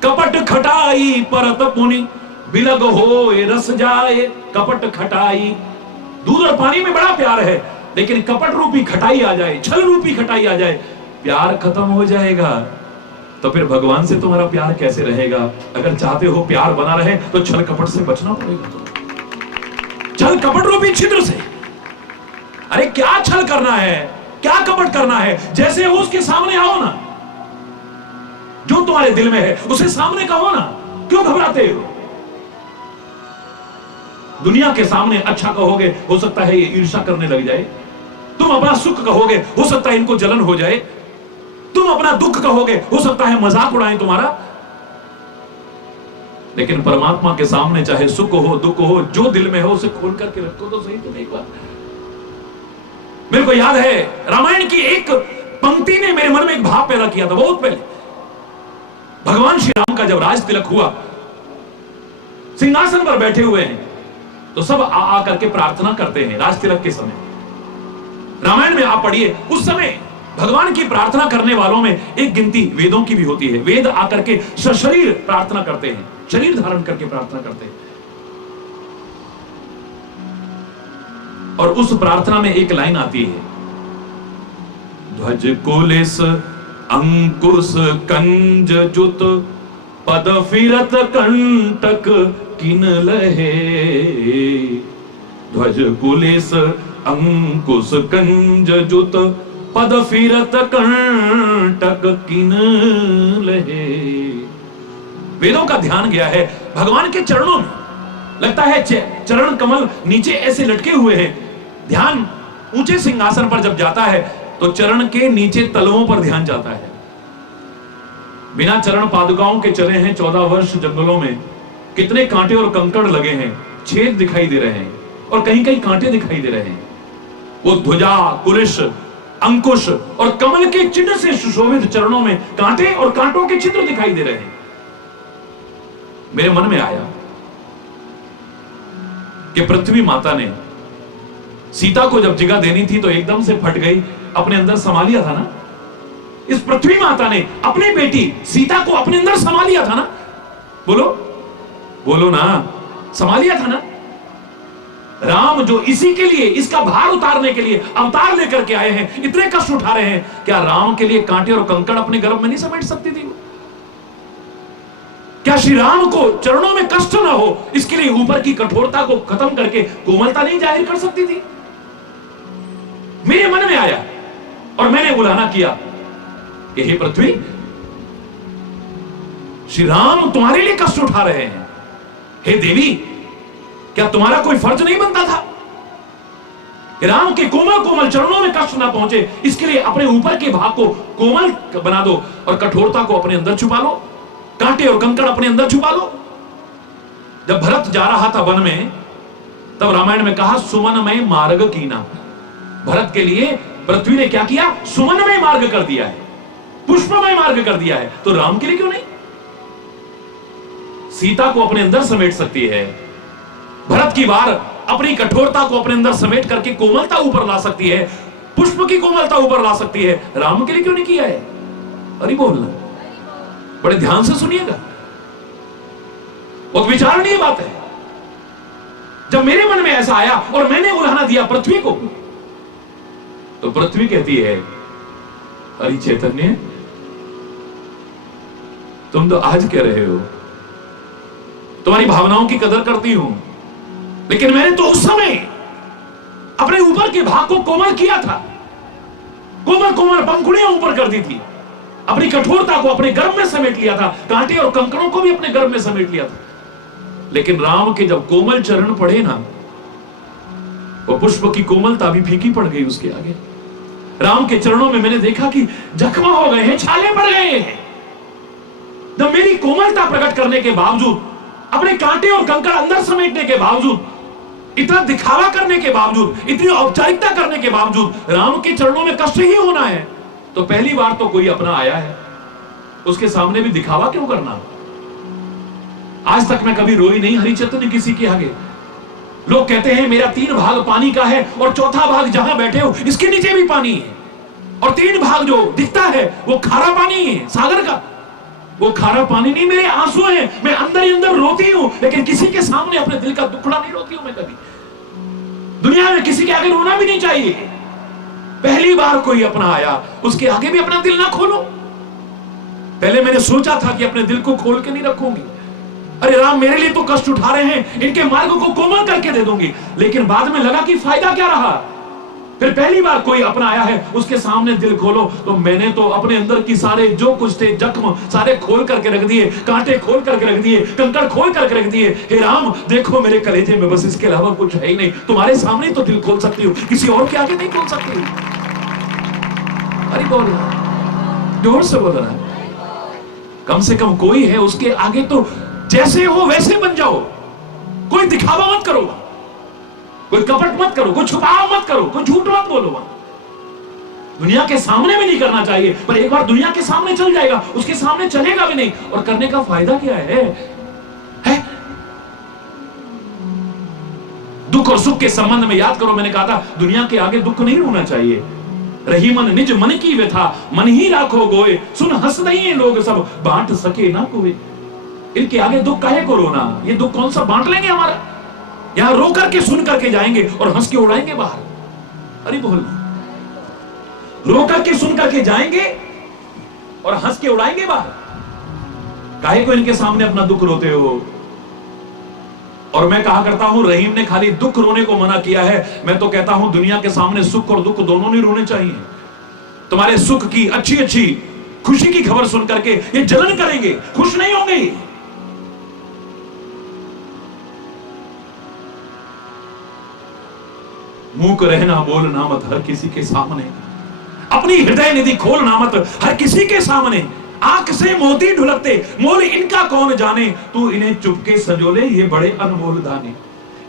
कपट खटाई परत पुनि बिलग हो रस जाए। कपट खटाई, दूध और पानी में बड़ा प्यार है, लेकिन कपट रूपी खटाई आ जाए, छल रूपी खटाई आ जाए, प्यार खत्म हो जाएगा। तो फिर भगवान से तुम्हारा प्यार कैसे रहेगा? अगर चाहते हो प्यार बना रहे तो छल कपट से बचना पड़ेगा। छल कपट रूपी छिद्र से। अरे क्या छल करना है, क्या कपट करना है? जैसे हो उसके सामने आओ ना, जो तुम्हारे दिल में है उसे सामने कहो ना। क्यों घबराते हो? दुनिया के सामने अच्छा कहोगे, हो सकता है ये ईर्ष्या करने लग जाए। तुम अपना सुख कहोगे, हो सकता है इनको जलन हो जाए। तुम अपना दुख कहोगे, हो सकता है मजाक उड़ाएं तुम्हारा। लेकिन परमात्मा के सामने चाहे सुख हो दुख हो, जो दिल में हो उसे खोल करके रखो तो सही। तुम एक बार, मेरे को याद है रामायण की एक पंक्ति ने मेरे मन में एक भाव पैदा किया था बहुत पहले। भगवान श्री राम का जब राज तिलक हुआ, सिंहासन पर बैठे हुए हैं, तो सब आ करके प्रार्थना करते हैं राज तिलक के समय। रामायण में आप पढ़िए, उस समय भगवान की प्रार्थना करने वालों में एक गिनती वेदों की भी होती है। वेद आकर के सशरीर प्रार्थना करते हैं, शरीर धारण करके प्रार्थना करते हैं। और उस प्रार्थना में एक लाइन आती है, ध्वज कुलिस अंकुश कंज जुत पद फिरत कंटक किन लहे। ध्वज कुलिस अंकुश कंज जुत पद फिरत कंटक किन लहे। वेदों का ध्यान गया है भगवान के चरणों में। लगता है चरण कमल नीचे ऐसे लटके हुए हैं। ध्यान ऊंचे सिंहासन पर जब जाता है तो चरण के नीचे तलवों पर ध्यान जाता है। बिना चरण पादुकाओं के चले हैं 14 वर्ष जंगलों में, कितने कांटे और कंकड़ लगे हैं, छेद दिखाई दे रहे हैं और कहीं कहीं कांटे दिखाई दे रहे हैं। वो ध्वजा, कुलिश, अंकुश और कमल के चिन्ह से सुशोभित चरणों में कांटे और कांटों के चित्र दिखाई दे रहे हैं। मेरे मन में आया कि पृथ्वी माता ने सीता को जब जगह देनी थी तो एकदम से फट गई, अपने अंदर समा लिया था ना। इस पृथ्वी माता ने अपनी बेटी सीता को अपने अंदर समा लिया था ना। बोलो बोलो ना, समा लिया था ना। राम जो इसी के लिए, इसका भार उतारने के लिए अवतार लेकर के आए हैं, इतने कष्ट उठा रहे हैं, क्या राम के लिए कांटे और कंकड़ अपने गर्भ में नहीं समेट सकती थी वो? क्या श्री राम को चरणों में कष्ट ना हो इसके लिए ऊपर की कठोरता को खत्म करके कोमलता नहीं जाहिर कर सकती थी? मेरे मन में आया और मैंने उलाहना किया कि हे पृथ्वी, श्री राम तुम्हारे लिए कष्ट उठा रहे हैं। हे देवी, क्या तुम्हारा कोई फर्ज नहीं बनता था कि राम के कोमल कोमल चरणों में कष्ट ना पहुंचे इसके लिए अपने ऊपर के भाग को कोमल बना दो और कठोरता को अपने अंदर छुपा लो, कांटे और कंकड़ अपने अंदर छुपा लो। जब भरत जा रहा था वन में तब रामायण में कहा सुमनमय मार्ग कीना। भरत के लिए पृथ्वी ने क्या किया? सुमनमय मार्ग कर दिया है, पुष्पमय मार्ग कर दिया है। तो राम के लिए क्यों नहीं? सीता को अपने अंदर समेट सकती है, भरत की बार अपनी कठोरता को अपने अंदर समेट करके कोमलता ऊपर ला सकती है, पुष्प की कोमलता ऊपर ला सकती है। राम के लिए क्यों नहीं किया है? अरे बोलना, बड़े ध्यान से सुनिएगा, बहुत विचारणीय बात है। जब मेरे मन में ऐसा आया और मैंने उलाहना दिया पृथ्वी को, तो पृथ्वी कहती है हरि चैतन्य, तुम तो आज कह रहे हो, तुम्हारी भावनाओं की कदर करती हूं, लेकिन मैंने तो उस समय अपने ऊपर के भाग को कोमल किया था, कोमल कोमल पंखुड़ियां ऊपर कर दी थी, अपनी कठोरता को अपने गर्भ में समेट लिया था, कांटे और कंकड़ों को भी अपने गर्भ में समेट लिया था। लेकिन राम के जब कोमल चरण पड़े ना, वो पुष्प की कोमलता भी फीकी पड़ गई उसके आगे। राम के चरणों में मैंने देखा कि जख्म हो गए हैं, छाले पड़ गए हैं। जब मेरी कोमलता प्रकट करने के बावजूद, अपने कांटे और कंकड़ अंदर समेटने के बावजूद, इतना दिखावा करने के बावजूद, इतनी औपचारिकता करने के बावजूद राम के चरणों में कष्ट ही होना है, तो पहली बार तो कोई अपना आया है, उसके सामने भी दिखावा क्यों करना? आज तक मैं कभी रोई नहीं हरि चैतन्य किसी के आगे। लोग कहते हैं मेरा 3 भाग पानी का है और चौथा भाग जहां बैठे हो इसके नीचे भी पानी है, और 3 भाग जो दिखता है वो खारा पानी है, सागर का। वो खारा पानी नहीं, मेरे आंसू हैं, मैं अंदर ही अंदर रोती हूं, लेकिन किसी के सामने अपने दिल का दुखड़ा नहीं रोती हूं मैं कभी। दुनिया में किसी के आगे रोना भी नहीं चाहिए। पहली बार कोई अपना आया, उसके आगे भी अपना दिल ना खोलो। पहले मैंने सोचा था कि अपने दिल को खोल के नहीं रखूंगी, अरे राम मेरे लिए तो कष्ट उठा रहे हैं, इनके मार्ग को कोमल करके दे दूंगी, लेकिन बाद में लगा कि फायदा क्या रहा। फिर पहली बार कोई अपना आया है, उसके सामने दिल खोलो, तो मैंने तो अपने अंदर की सारे जो कुछ थे जख्म सारे खोल करके रख दिए, कांटे खोल करके रख दिए, कंकड़ खोल करके रख दिए। हे राम देखो मेरे कलेजे में बस इसके अलावा कुछ है ही नहीं, तुम्हारे सामने तो दिल खोल सकती हूँ, किसी और के आगे नहीं खोल सकती। अरे बोल, जोर से बोल रहा है, कम से कम कोई है उसके आगे तो जैसे हो वैसे बन जाओ, कोई दिखावा मत करो, कोई कपट मत करो, कोई छुपाव मत करो, कोई झूठ मत बोलो। दुनिया के सामने भी नहीं करना चाहिए, पर एक बार दुनिया के सामने चल जाएगा, उसके सामने चलेगा भी नहीं, और करने का फायदा क्या है? दुख और सुख के संबंध में याद करो, मैंने कहा था दुनिया के आगे दुख नहीं होना चाहिए। रही मन निज मन की व्यथा, मन ही राखो गोए, सुन हंस नहीं लोग सब, बांट सके ना कोई। इनके आगे दुख काहे को रोना? ये दुख कौन सा बांट लेंगे हमारा? यहां रो करके सुन करके जाएंगे और हंस के उड़ाएंगे बाहर। अरे बोल, रो करके सुन करके जाएंगे और हंस के उड़ाएंगे बाहर। काहे को इनके सामने अपना दुख रोते हो? और मैं कहा करता हूं रहीम ने खाली दुख रोने को मना किया है, मैं तो कहता हूं दुनिया के सामने सुख और दुख दोनों नहीं रोने चाहिए। तुम्हारे सुख की अच्छी अच्छी खुशी की खबर सुन करके ये जलन करेंगे, खुश नहीं होंगे। मूक रहना बोलना मत हर किसी के सामने, अपनी हृदय निधि खोलना मत हर किसी के सामने। आंख से मोती ढुलकते मोल इनका कौन जाने, तू इन्हें चुपके संजोले ये बड़े अनमोल दाने।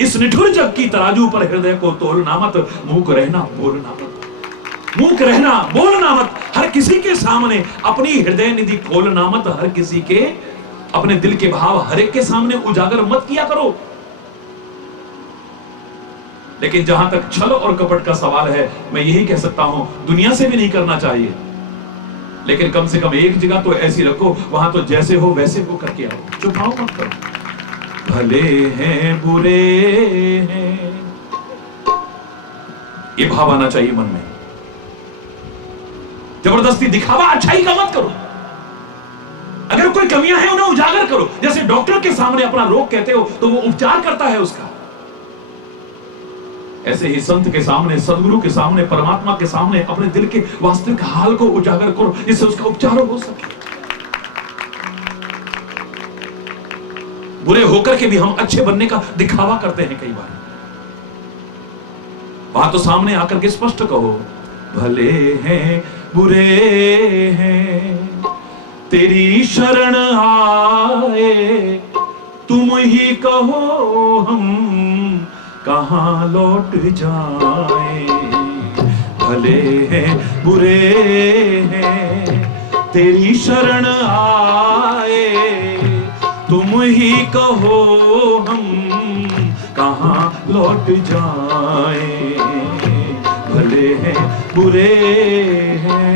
इस निठुर जग की तराजू पर हृदय को तोलना मत, मूक रहना बोलना मत, मूक रहना बोलना मत हर किसी के सामने, अपनी हृदय निधि खोलना मत हर किसी के, अपने दिल के भाव हर एक के सामने उजागर मत किया करो। लेकिन जहां तक छल और कपट का सवाल है, मैं यही कह सकता हूं दुनिया से भी नहीं करना चाहिए, लेकिन कम से कम एक जगह तो ऐसी रखो, वहां तो जैसे हो वैसे हो करके आओ, छुपाओ मत करो। भले हैं बुरे हैं, ये भाव आना चाहिए मन में। जबरदस्ती दिखावा अच्छाई का मत करो। अगर कोई कमियां हैं उन्हें उजागर करो। जैसे डॉक्टर के सामने अपना रोग कहते हो तो वो उपचार करता है उसका, ऐसे ही संत के सामने, सदगुरु के सामने, परमात्मा के सामने अपने दिल के वास्तविक हाल को उजागर करो, जिससे उसका उपचार हो सके। बुरे होकर के भी हम अच्छे बनने का दिखावा करते हैं कई बार। वहां तो सामने आकर के स्पष्ट कहो, भले हैं बुरे हैं तेरी शरण आए, तुम ही कहो हम कहां लौट जाए। भले हैं बुरे हैं तेरी शरण आए, तुम ही कहो हम कहां लौट जाए। भले हैं बुरे हैं।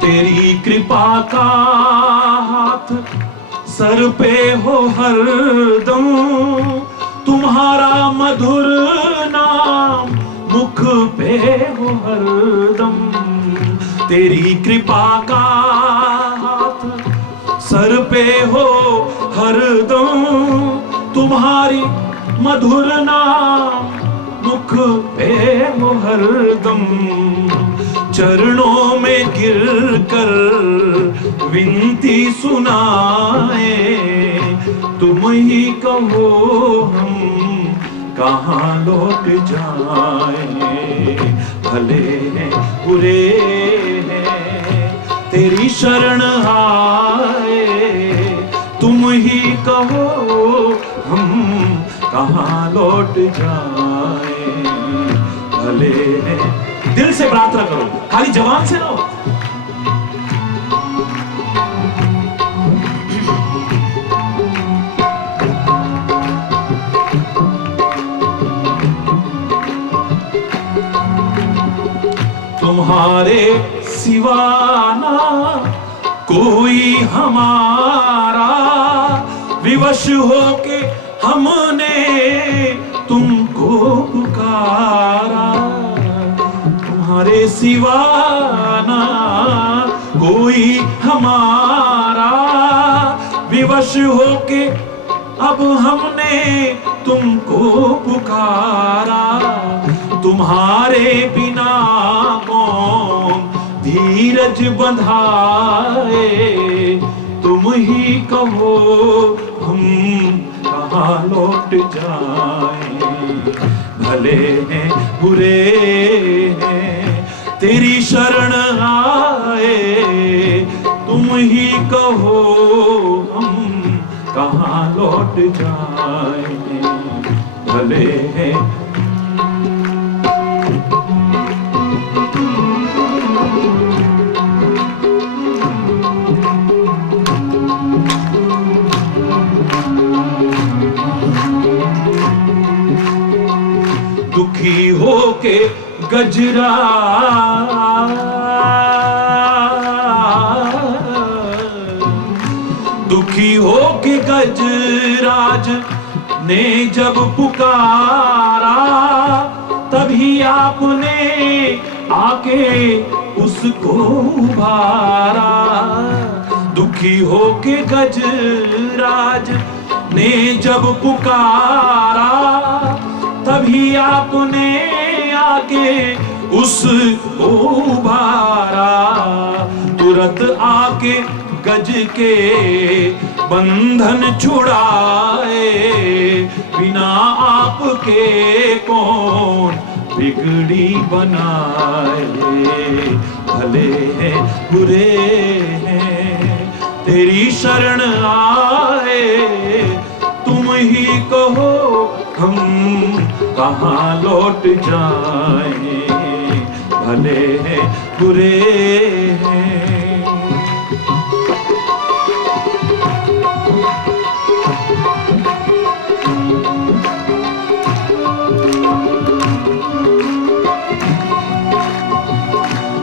तेरी कृपा का हाथ सर पे हो हरदम, तुम्हारा मधुर नाम मुख पे हो हरदम। तेरी कृपा का हाथ सर पे हो हरदम, तुम्हारी मधुर नाम मुख पे हो हरदम। चरणों में गिर कर विनती सुनाए, तुम ही कहो हम कहां लौट जाए। भले हैं बुरे हैं तेरी शरण आए, तुम ही कहो हम कहां लौट जाए। भले हैं, दिल से प्रार्थना करो, खाली जवान से ना हो। तुम्हारे सिवाना कोई हमारा, विवश होके हमने तुमको पुकारा। तुम्हारे सिवाना कोई हमारा, विवश होके अब हमने तुमको पुकारा। तुम्हारे बिना कौन धीरज बंधाए, तुम ही कहो हम कहां लौट जाए। भले हैं बुरे हैं तेरी शरण आए, तुम ही कहो हम कहां लौट जाए। भले हैं दुखी होके गजरा, दुखी होके गजराज ने जब पुकारा, तभी आपने आके उसको उभारा। दुखी होके गजराज ने जब पुकारा, तभी आपने आके उसको उभारा, तुरंत आके गज के बंधन छुड़ाए, बिना आपके कौन बिगड़ी बनाए। भले हैं बुरे हैं तेरी शरण आए, तुम ही कहो हम कहाँ लौट जाएं। भले हैं बुरे हैं।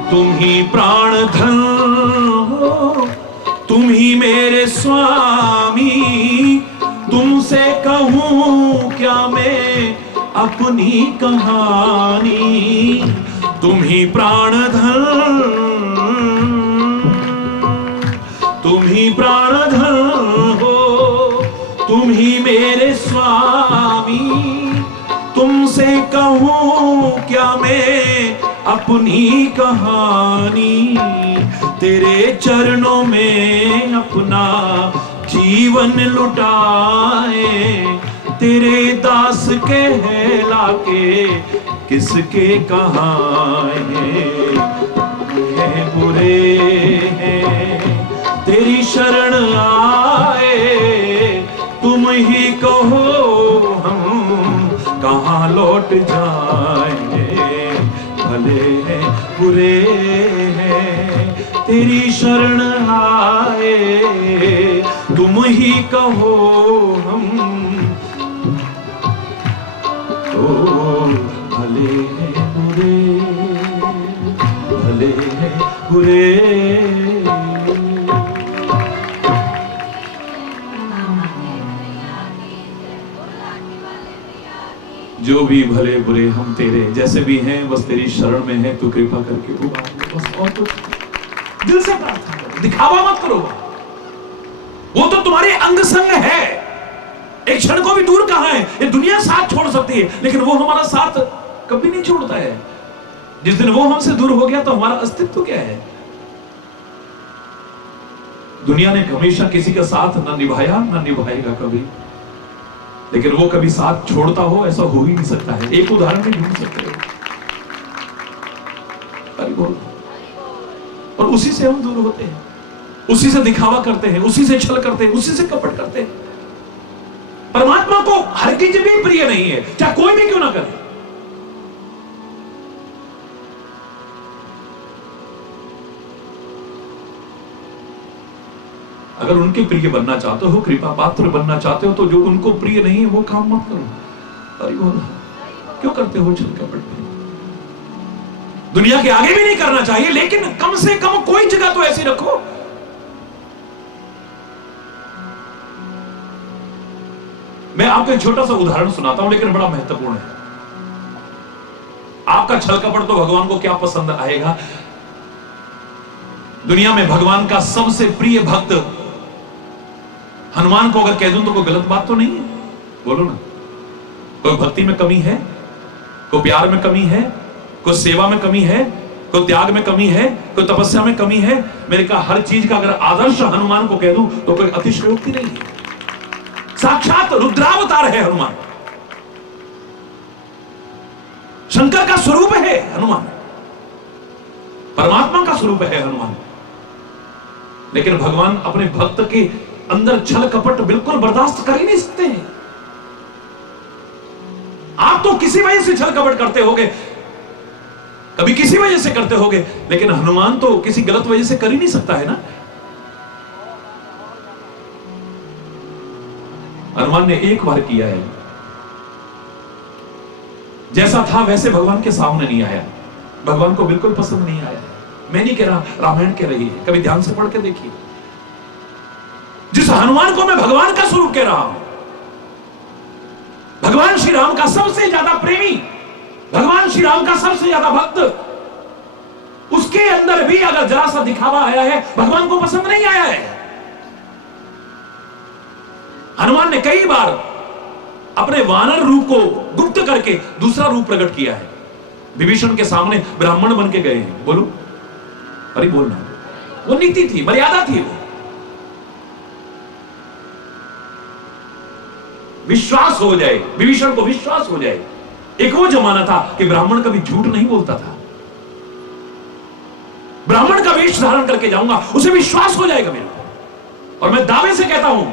तुम ही प्राण धन हो, तुम ही मेरे स्वामी, तुमसे कहूं क्या मैं अपनी कहानी। तुम ही प्राण धन, तुम ही प्राण धन हो, तुम ही मेरे स्वामी, तुमसे कहूं क्या मैं अपनी कहानी। तेरे चरणों में अपना जीवन लुटाए, तेरे दास कहला के किसके कहाँ हैं बुरे हैं तेरी शरण आए। तुम ही कहो हम कहाँ लौट जाएंगे। भले हैं बुरे हैं तेरी शरण आए, तुम ही कहो हम तो भले हैं बुरे, भले हैं बुरे। जो भी भले बुरे हम तेरे जैसे भी हैं, बस तेरी शरण में है, तू कृपा करके उबार दे। बस और कुछ दिल से प्रार्थना करो, दिखावा मत करो। वो तो तुम्हारे अंग संग है, एक क्षण को भी दूर कहां है। ये दुनिया साथ छोड़ सकती है, लेकिन वो हमारा साथ कभी नहीं छोड़ता है। जिस दिन वो हमसे दूर हो गया तो हमारा अस्तित्व क्या है। दुनिया ने हमेशा किसी का साथ ना निभाया ना निभाएगा कभी, लेकिन वो कभी साथ छोड़ता हो ऐसा हो ही नहीं सकता है। एक उदाहरण भी ढूंढ सकते हो, अरे बोल। और उसी से हम दूर होते हैं, उसी से दिखावा करते हैं, उसी से छल करते हैं, उसी से कपट करते हैं। परमात्मा को हर चीज भी प्रिय नहीं है, चाहे कोई भी क्यों ना करे। अगर उनके प्रिय बनना चाहते हो, कृपा पात्र बनना चाहते हो, तो जो उनको प्रिय नहीं है वो काम मत करो। अरे बोल, क्यों करते हो छल कपट? दुनिया के आगे भी नहीं करना चाहिए, लेकिन कम से कम कोई जगह तो ऐसी रखो। मैं आपको एक छोटा सा उदाहरण सुनाता हूं, लेकिन बड़ा महत्वपूर्ण है। आपका छल कपट तो भगवान को क्या पसंद आएगा। दुनिया में भगवान का सबसे प्रिय भक्त हनुमान को अगर कह दूं तो कोई गलत बात तो नहीं है? बोलो ना। कोई भक्ति में कमी है, कोई प्यार में कमी है, कोई सेवा में कमी है, कोई त्याग में कमी है, कोई तपस्या में कमी है। मैंने कहा हर चीज का अगर आदर्श हनुमान को कह दूं तो कोई अतिशयोक्ति नहीं है। साक्षात रुद्रावतार है हनुमान, शंकर का स्वरूप है हनुमान, परमात्मा का स्वरूप है हनुमान। लेकिन भगवान अपने भक्त के अंदर छल कपट बिल्कुल बर्दाश्त कर ही नहीं सकते हैं। आप तो किसी वजह से छल कपट करते होगे, कभी किसी वजह से करते होगे, लेकिन हनुमान तो किसी गलत वजह से कर ही नहीं सकता है ना। हनुमान ने एक बार किया है, जैसा था वैसे भगवान के सामने नहीं आया, भगवान को बिल्कुल पसंद नहीं आया। मैं नहीं कह रहा, रामायण कह रही है, कभी ध्यान से पढ़ के देखिए। जिस हनुमान को मैं भगवान का स्वरूप कह रहा हूं, भगवान श्री राम का सबसे ज्यादा प्रेमी, भगवान श्री राम का सबसे ज्यादा भक्त, उसके अंदर भी अगर जरा सा दिखावा आया है, भगवान को पसंद नहीं आया है। हनुमान ने कई बार अपने वानर रूप को गुप्त करके दूसरा रूप प्रकट किया है। विभीषण के सामने ब्राह्मण बन के गए हैं, बोलो अरे बोलना, वो नीति थी, मर्यादा थी, वो विश्वास हो जाए, विभीषण को विश्वास हो जाए। एक वो जमाना था कि ब्राह्मण कभी झूठ नहीं बोलता था। ब्राह्मण का वेश धारण करके जाऊंगा, उसे विश्वास हो जाएगा मेरे को। और मैं दावे से कहता हूं,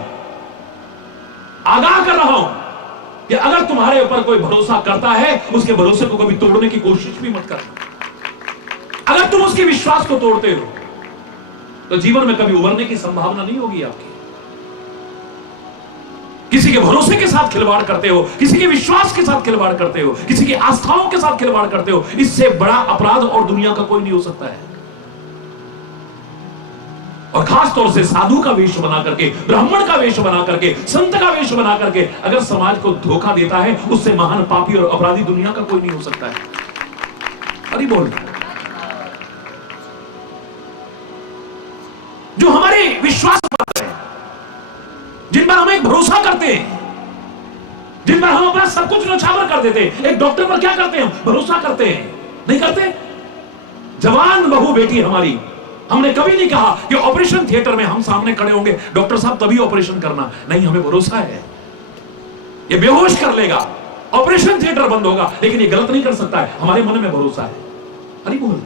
आगाह कर रहा हूं कि अगर तुम्हारे ऊपर कोई भरोसा करता है, उसके भरोसे को कभी तोड़ने की कोशिश भी मत करना। अगर तुम उसके विश्वास को तोड़ते हो तो जीवन में कभी उभरने की संभावना नहीं होगी आपकी। किसी के भरोसे के साथ खिलवाड़ करते हो, किसी के विश्वास के साथ खिलवाड़ करते हो, किसी की आस्थाओं के साथ खिलवाड़ करते हो, इससे बड़ा अपराध और दुनिया का कोई नहीं हो सकता है। और खास तौर से साधु का वेश बना करके, ब्राह्मण का वेश बना करके, संत का वेश बना करके अगर समाज को धोखा देता है, उससे महान पापी और अपराधी दुनिया का कोई नहीं हो सकता है। अरे बोल, जो हमारे विश्वास पात्र हैं, जिन पर हम एक भरोसा करते हैं, जिन पर हम अपना सब कुछ न्यौछावर कर देते हैं। एक डॉक्टर पर क्या करते हैं हम? भरोसा करते हैं, नहीं करते? जवान बहू बेटी हमारी, हमने कभी नहीं कहा कि ऑपरेशन थिएटर में हम सामने खड़े होंगे, डॉक्टर साहब तभी ऑपरेशन करना, नहीं, हमें भरोसा है ये बेहोश कर लेगा, ऑपरेशन थिएटर बंद होगा, लेकिन ये गलत नहीं कर सकता है, हमारे मन में भरोसा है। अरे बोल,